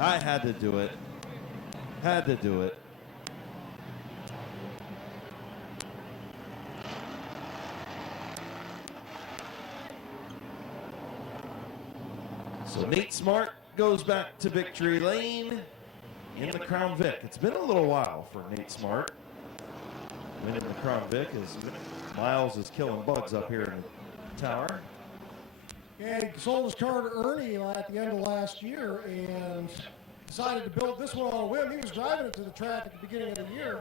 I had to do it. Had to do it. So Nate Smart goes back to victory lane in the Crown Vic. It's been a little while for Nate Smart. Winning the Crown Vic as Miles is killing bugs up here in the tower. And he sold his car to Ernie at the end of last year and decided to build this one on a whim. He was driving it to the track at the beginning of the year.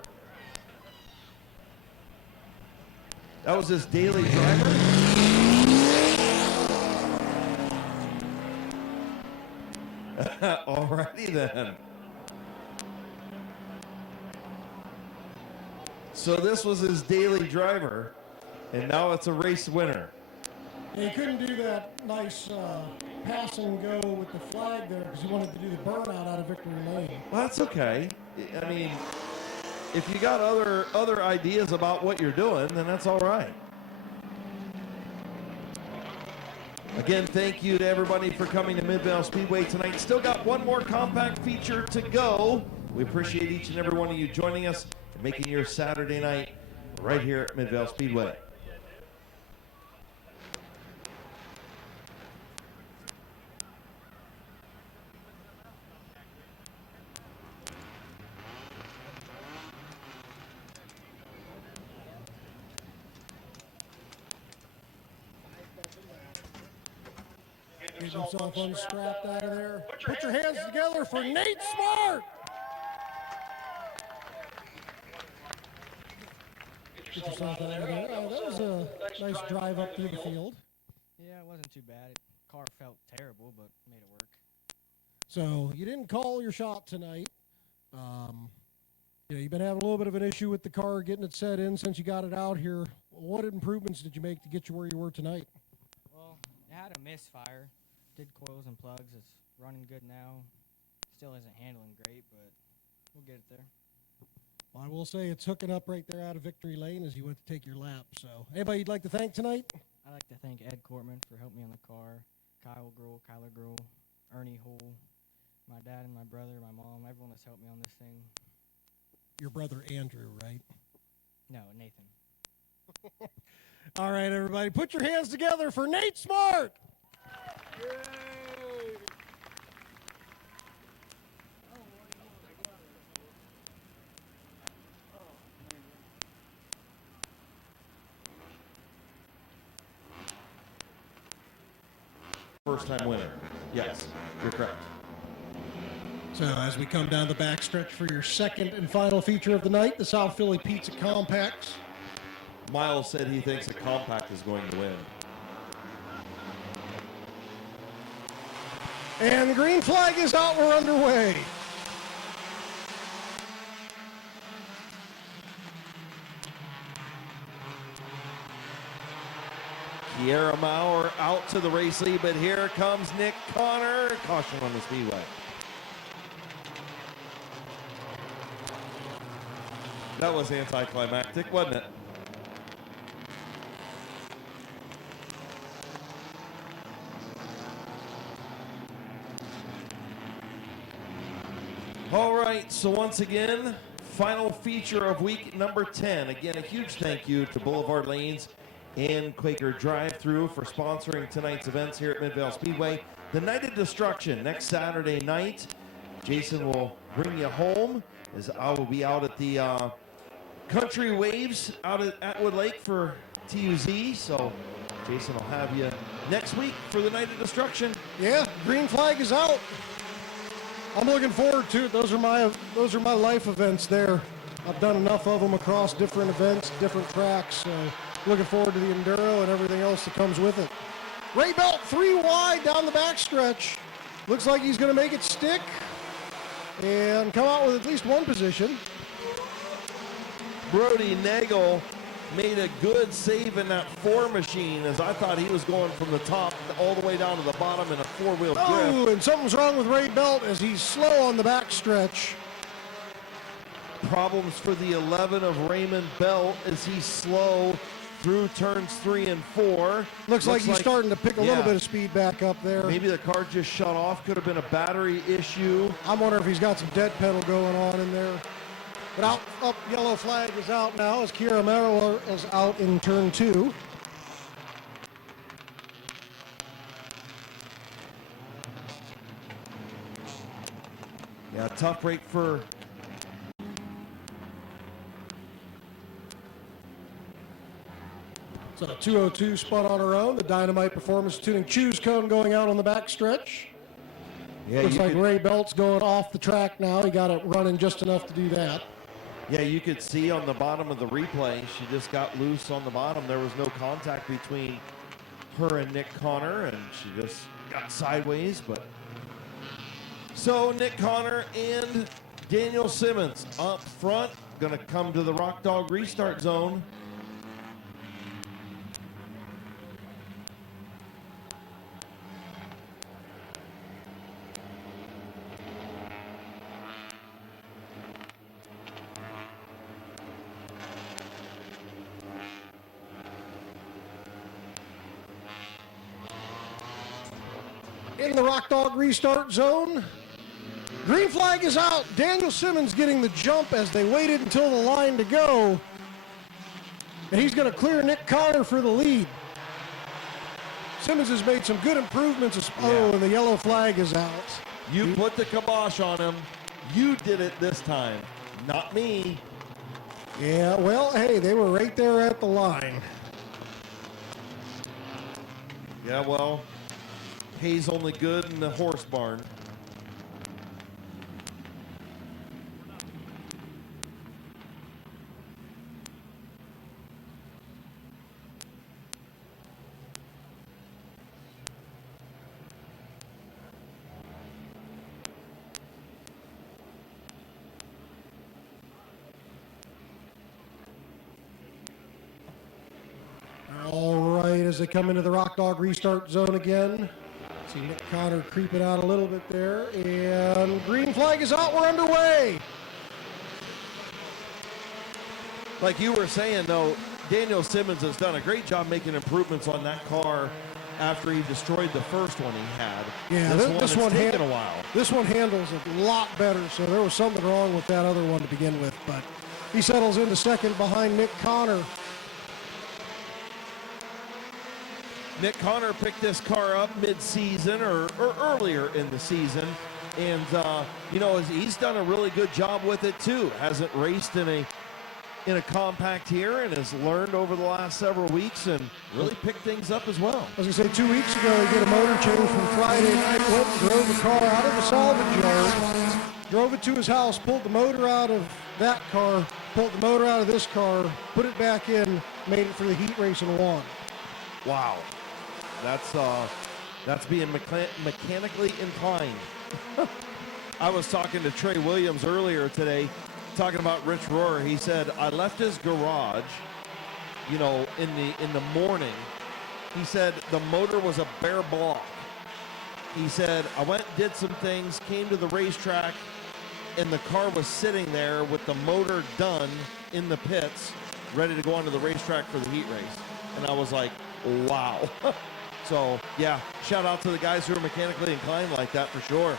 That was his daily driver. Alrighty then. So this was his daily driver, and now it's a race winner. And he couldn't do that nice pass and go with the flag there because he wanted to do the burnout out of victory lane. Well, that's okay. I mean, if you got other ideas about what you're doing, then that's all right. Again, thank you to everybody for coming to Midvale Speedway tonight. Still got one more compact feature to go. We appreciate each and every one of you joining us and making your Saturday night right here at Midvale Speedway. Get himself unstrapped out of there. Put your hands together for Nate Smart. Get yourself out of there. That was a nice drive up through the field. Yeah, it wasn't too bad. Car felt terrible, but made it work. So you didn't call your shot tonight. You've been having a little bit of an issue with the car getting it set in since you got it out here. What improvements did you make to get you where you were tonight? Well, it had a misfire. Did coils and plugs. It's running good now. Still isn't handling great, but we'll get it there. Well, I will say it's hooking up right there out of victory lane as you went to take your lap. So anybody you'd like to thank tonight? I'd like to thank Ed Cortman for helping me on the car, Kyler Gruhl, Ernie Hull, my dad and my brother, my mom, everyone that's helped me on this thing. Your brother Andrew, right? No, Nathan. All right, everybody, put your hands together for Nate Smart. First time winner. Yes, you're correct. So as we come down the backstretch for your second and final feature of the night, the South Philly Pizza Compacts. Miles said he thinks the compact is going to win. And the green flag is out. We're underway. Kiera Maurer out to the race lead, but here comes Nick Connor. Caution on the speedway. That was anticlimactic, wasn't it? All right, so once again, final feature of week number 10. Again, a huge thank you to Boulevard Lanes and Quaker Drive-Thru for sponsoring tonight's events here at Midvale Speedway. The Night of Destruction next Saturday night. Jason will bring you home as I will be out at the Country Waves out at Atwood Lake for TUZ. So Jason will have you next week for the Night of Destruction. Yeah, green flag is out. I'm looking forward to it. Those are my life events there. I've done enough of them across different events, different tracks. So looking forward to the enduro and everything else that comes with it. Ray Belt 3 wide down the backstretch. Looks like he's going to make it stick and come out with at least one position. Brody Nagel made a good save in that 4 machine, as I thought he was going from the top all the way down to the bottom in a 4-wheel drift. Oh, and something's wrong with Ray Belt as he's slow on the backstretch. Problems for the 11 of Raymond Belt as he's slow through turns 3 and 4. Looks like he's starting to pick a little yeah, bit of speed back up there. Maybe the car just shut off. Could have been a battery issue. I'm wondering if he's got some dead pedal going on in there. But yellow flag is out now as Kiera Merrill is out in turn 2. Yeah, tough break for... So 202 spun on her own. The Dynamite Performance Tuning choose cone going out on the back stretch. Yeah, looks like Ray Belt's going off the track now. He got it running just enough to do that. Yeah, you could see on the bottom of the replay, she just got loose on the bottom. There was no contact between her and Nick Connor, and she just got sideways. But so Nick Connor and Daniel Simmons up front, going to come to the Rock Dog restart zone. In the Rock Dog restart zone. Green flag is out. Daniel Simmons getting the jump as they waited until the line to go. And he's going to clear Nick Connor for the lead. Simmons has made some good improvements. Oh, and the yellow flag is out. You put the kibosh on him. You did it this time, not me. Yeah, well, hey, they were right there at the line. Yeah, well, hay's only good in the horse barn. All right, as they come into the Rock Dog restart zone again. See Nick Connor creeping out a little bit there. And green flag is out. We're underway. Like you were saying, though, Daniel Simmons has done a great job making improvements on that car after he destroyed the first one he had. Yeah, this one taken a while. This one handles a lot better, so there was something wrong with that other one to begin with. But he settles into second behind Nick Connor. Nick Connor picked this car up mid-season or earlier in the season. And, you know, he's done a really good job with it, too. Hasn't raced in a compact here and has learned over the last several weeks and really picked things up as well. As I say, 2 weeks ago, he did a motor change from Friday night, went and drove the car out of the salvage yard, drove it to his house, pulled the motor out of that car, pulled the motor out of this car, put it back in, made it for the heat race and won. Wow. That's being mechanically inclined. I was talking to Trey Williams earlier today, talking about Rich Rohrer. He said, I left his garage, you know, in the morning. He said the motor was a bare block. He said, I went, did some things, came to the racetrack, and the car was sitting there with the motor done in the pits, ready to go onto the racetrack for the heat race. And I was like, wow. So, yeah, shout out to the guys who are mechanically inclined like that for sure.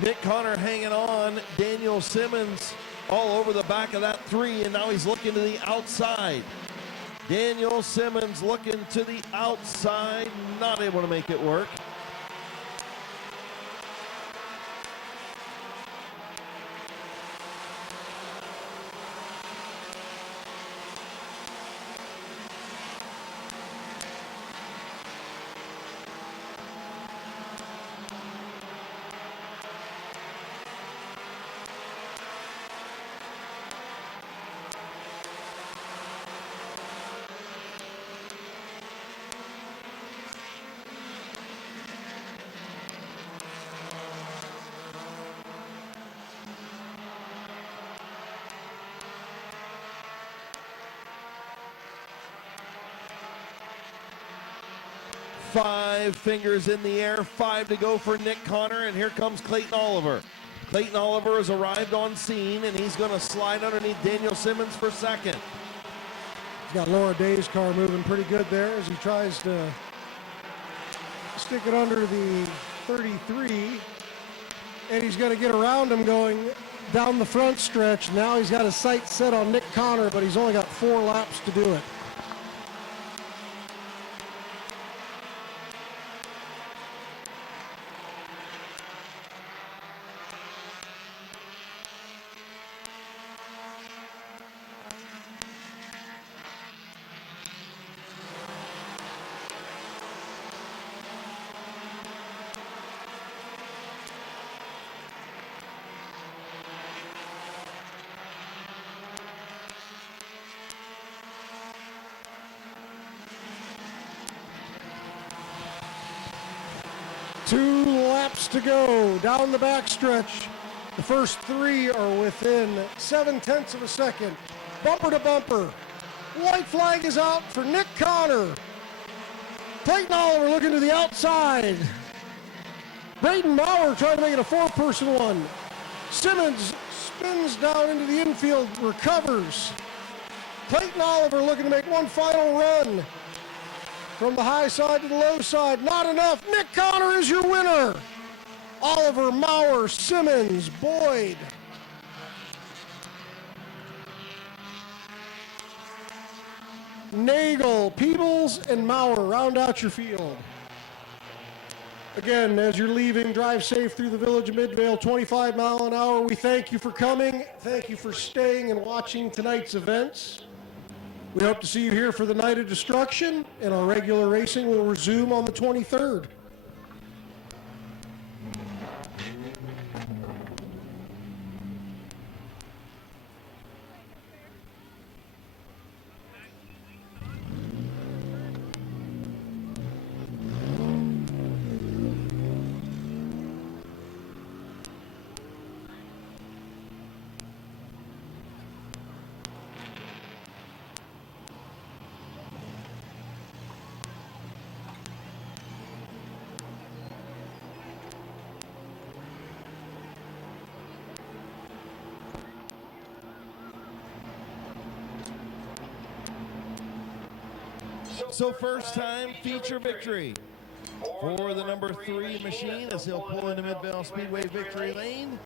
Nick Connor hanging on. Daniel Simmons all over the back of that 3, and now he's looking to the outside. Daniel Simmons looking to the outside, not able to make it work. Five fingers in the air, 5 to go for Nick Connor, and here comes Clayton Oliver. Clayton Oliver has arrived on scene, and he's going to slide underneath Daniel Simmons for second. He's got Laura Day's car moving pretty good there as he tries to stick it under the 33. And he's going to get around him going down the front stretch. Now he's got his sights set on Nick Connor, but he's only got 4 laps to do it. Two laps to go down the backstretch. The first 3 are within 7/10 of a second. Bumper to bumper. White flag is out for Nick Connor. Clayton Oliver looking to the outside. Braden Bauer trying to make it a 4-person one. Simmons spins down into the infield, recovers. Clayton Oliver looking to make one final run. From the high side to the low side, not enough. Nick Connor is your winner. Oliver, Maurer, Simmons, Boyd. Nagel, Peebles, and Maurer round out your field. Again, as you're leaving, drive safe through the village of Midvale, 25 mile an hour. We thank you for coming. Thank you for staying and watching tonight's events. We hope to see you here for the Night of Destruction, and our regular racing will resume on the 23rd. So first time feature victory for the number 3 machine as he'll pull into Midvale Speedway victory lane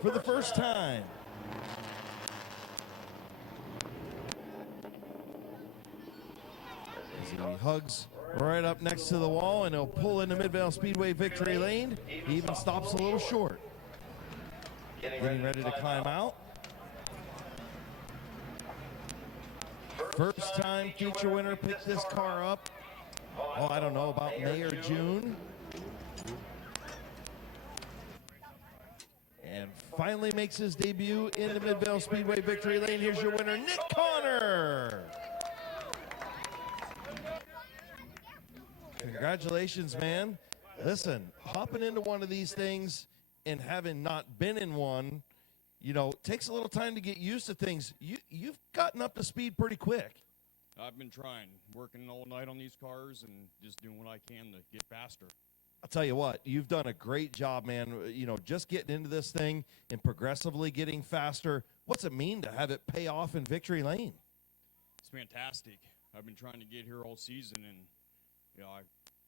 for the first time. As he hugs right up next to the wall and he'll pull into Midvale Speedway victory lane. He even stops a little short. Getting ready to climb out. First time feature winner picked this car up. Oh, I don't know, about May or June. And finally makes his debut in the Midvale Speedway victory lane. Here's your winner, Nick Connor. Congratulations, man. Listen, hopping into one of these things and having not been in one, you know, takes a little time to get used to things. You've gotten up to speed pretty quick. I've been trying, working all night on these cars and just doing what I can to get faster. I'll tell you what, you've done a great job, man. You know, just getting into this thing and progressively getting faster. What's it mean to have it pay off in victory lane? It's fantastic. I've been trying to get here all season, and, you know, I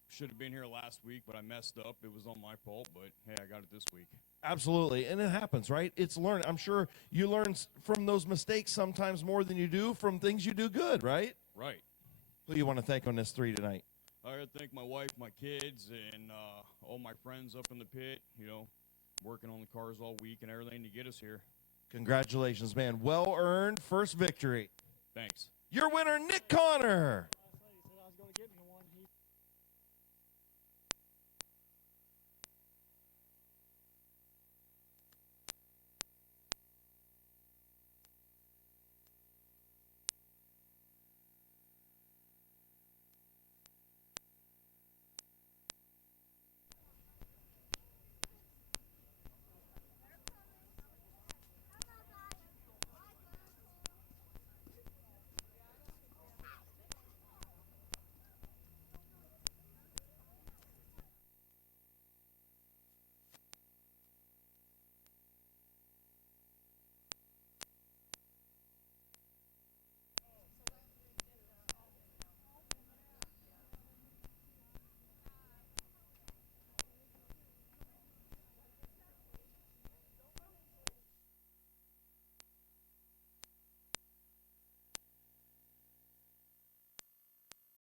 should have been here last week, but I messed up. It was all my fault, but, hey, I got it this week. Absolutely, and it happens, right? It's learning. I'm sure you learn from those mistakes sometimes more than you do from things you do good, right? Right. Who do you want to thank on this 3 tonight? I got to thank my wife, my kids, and all my friends up in the pit, you know, working on the cars all week and everything to get us here. Congratulations, man. Well-earned first victory. Thanks. Your winner, Nick Connor.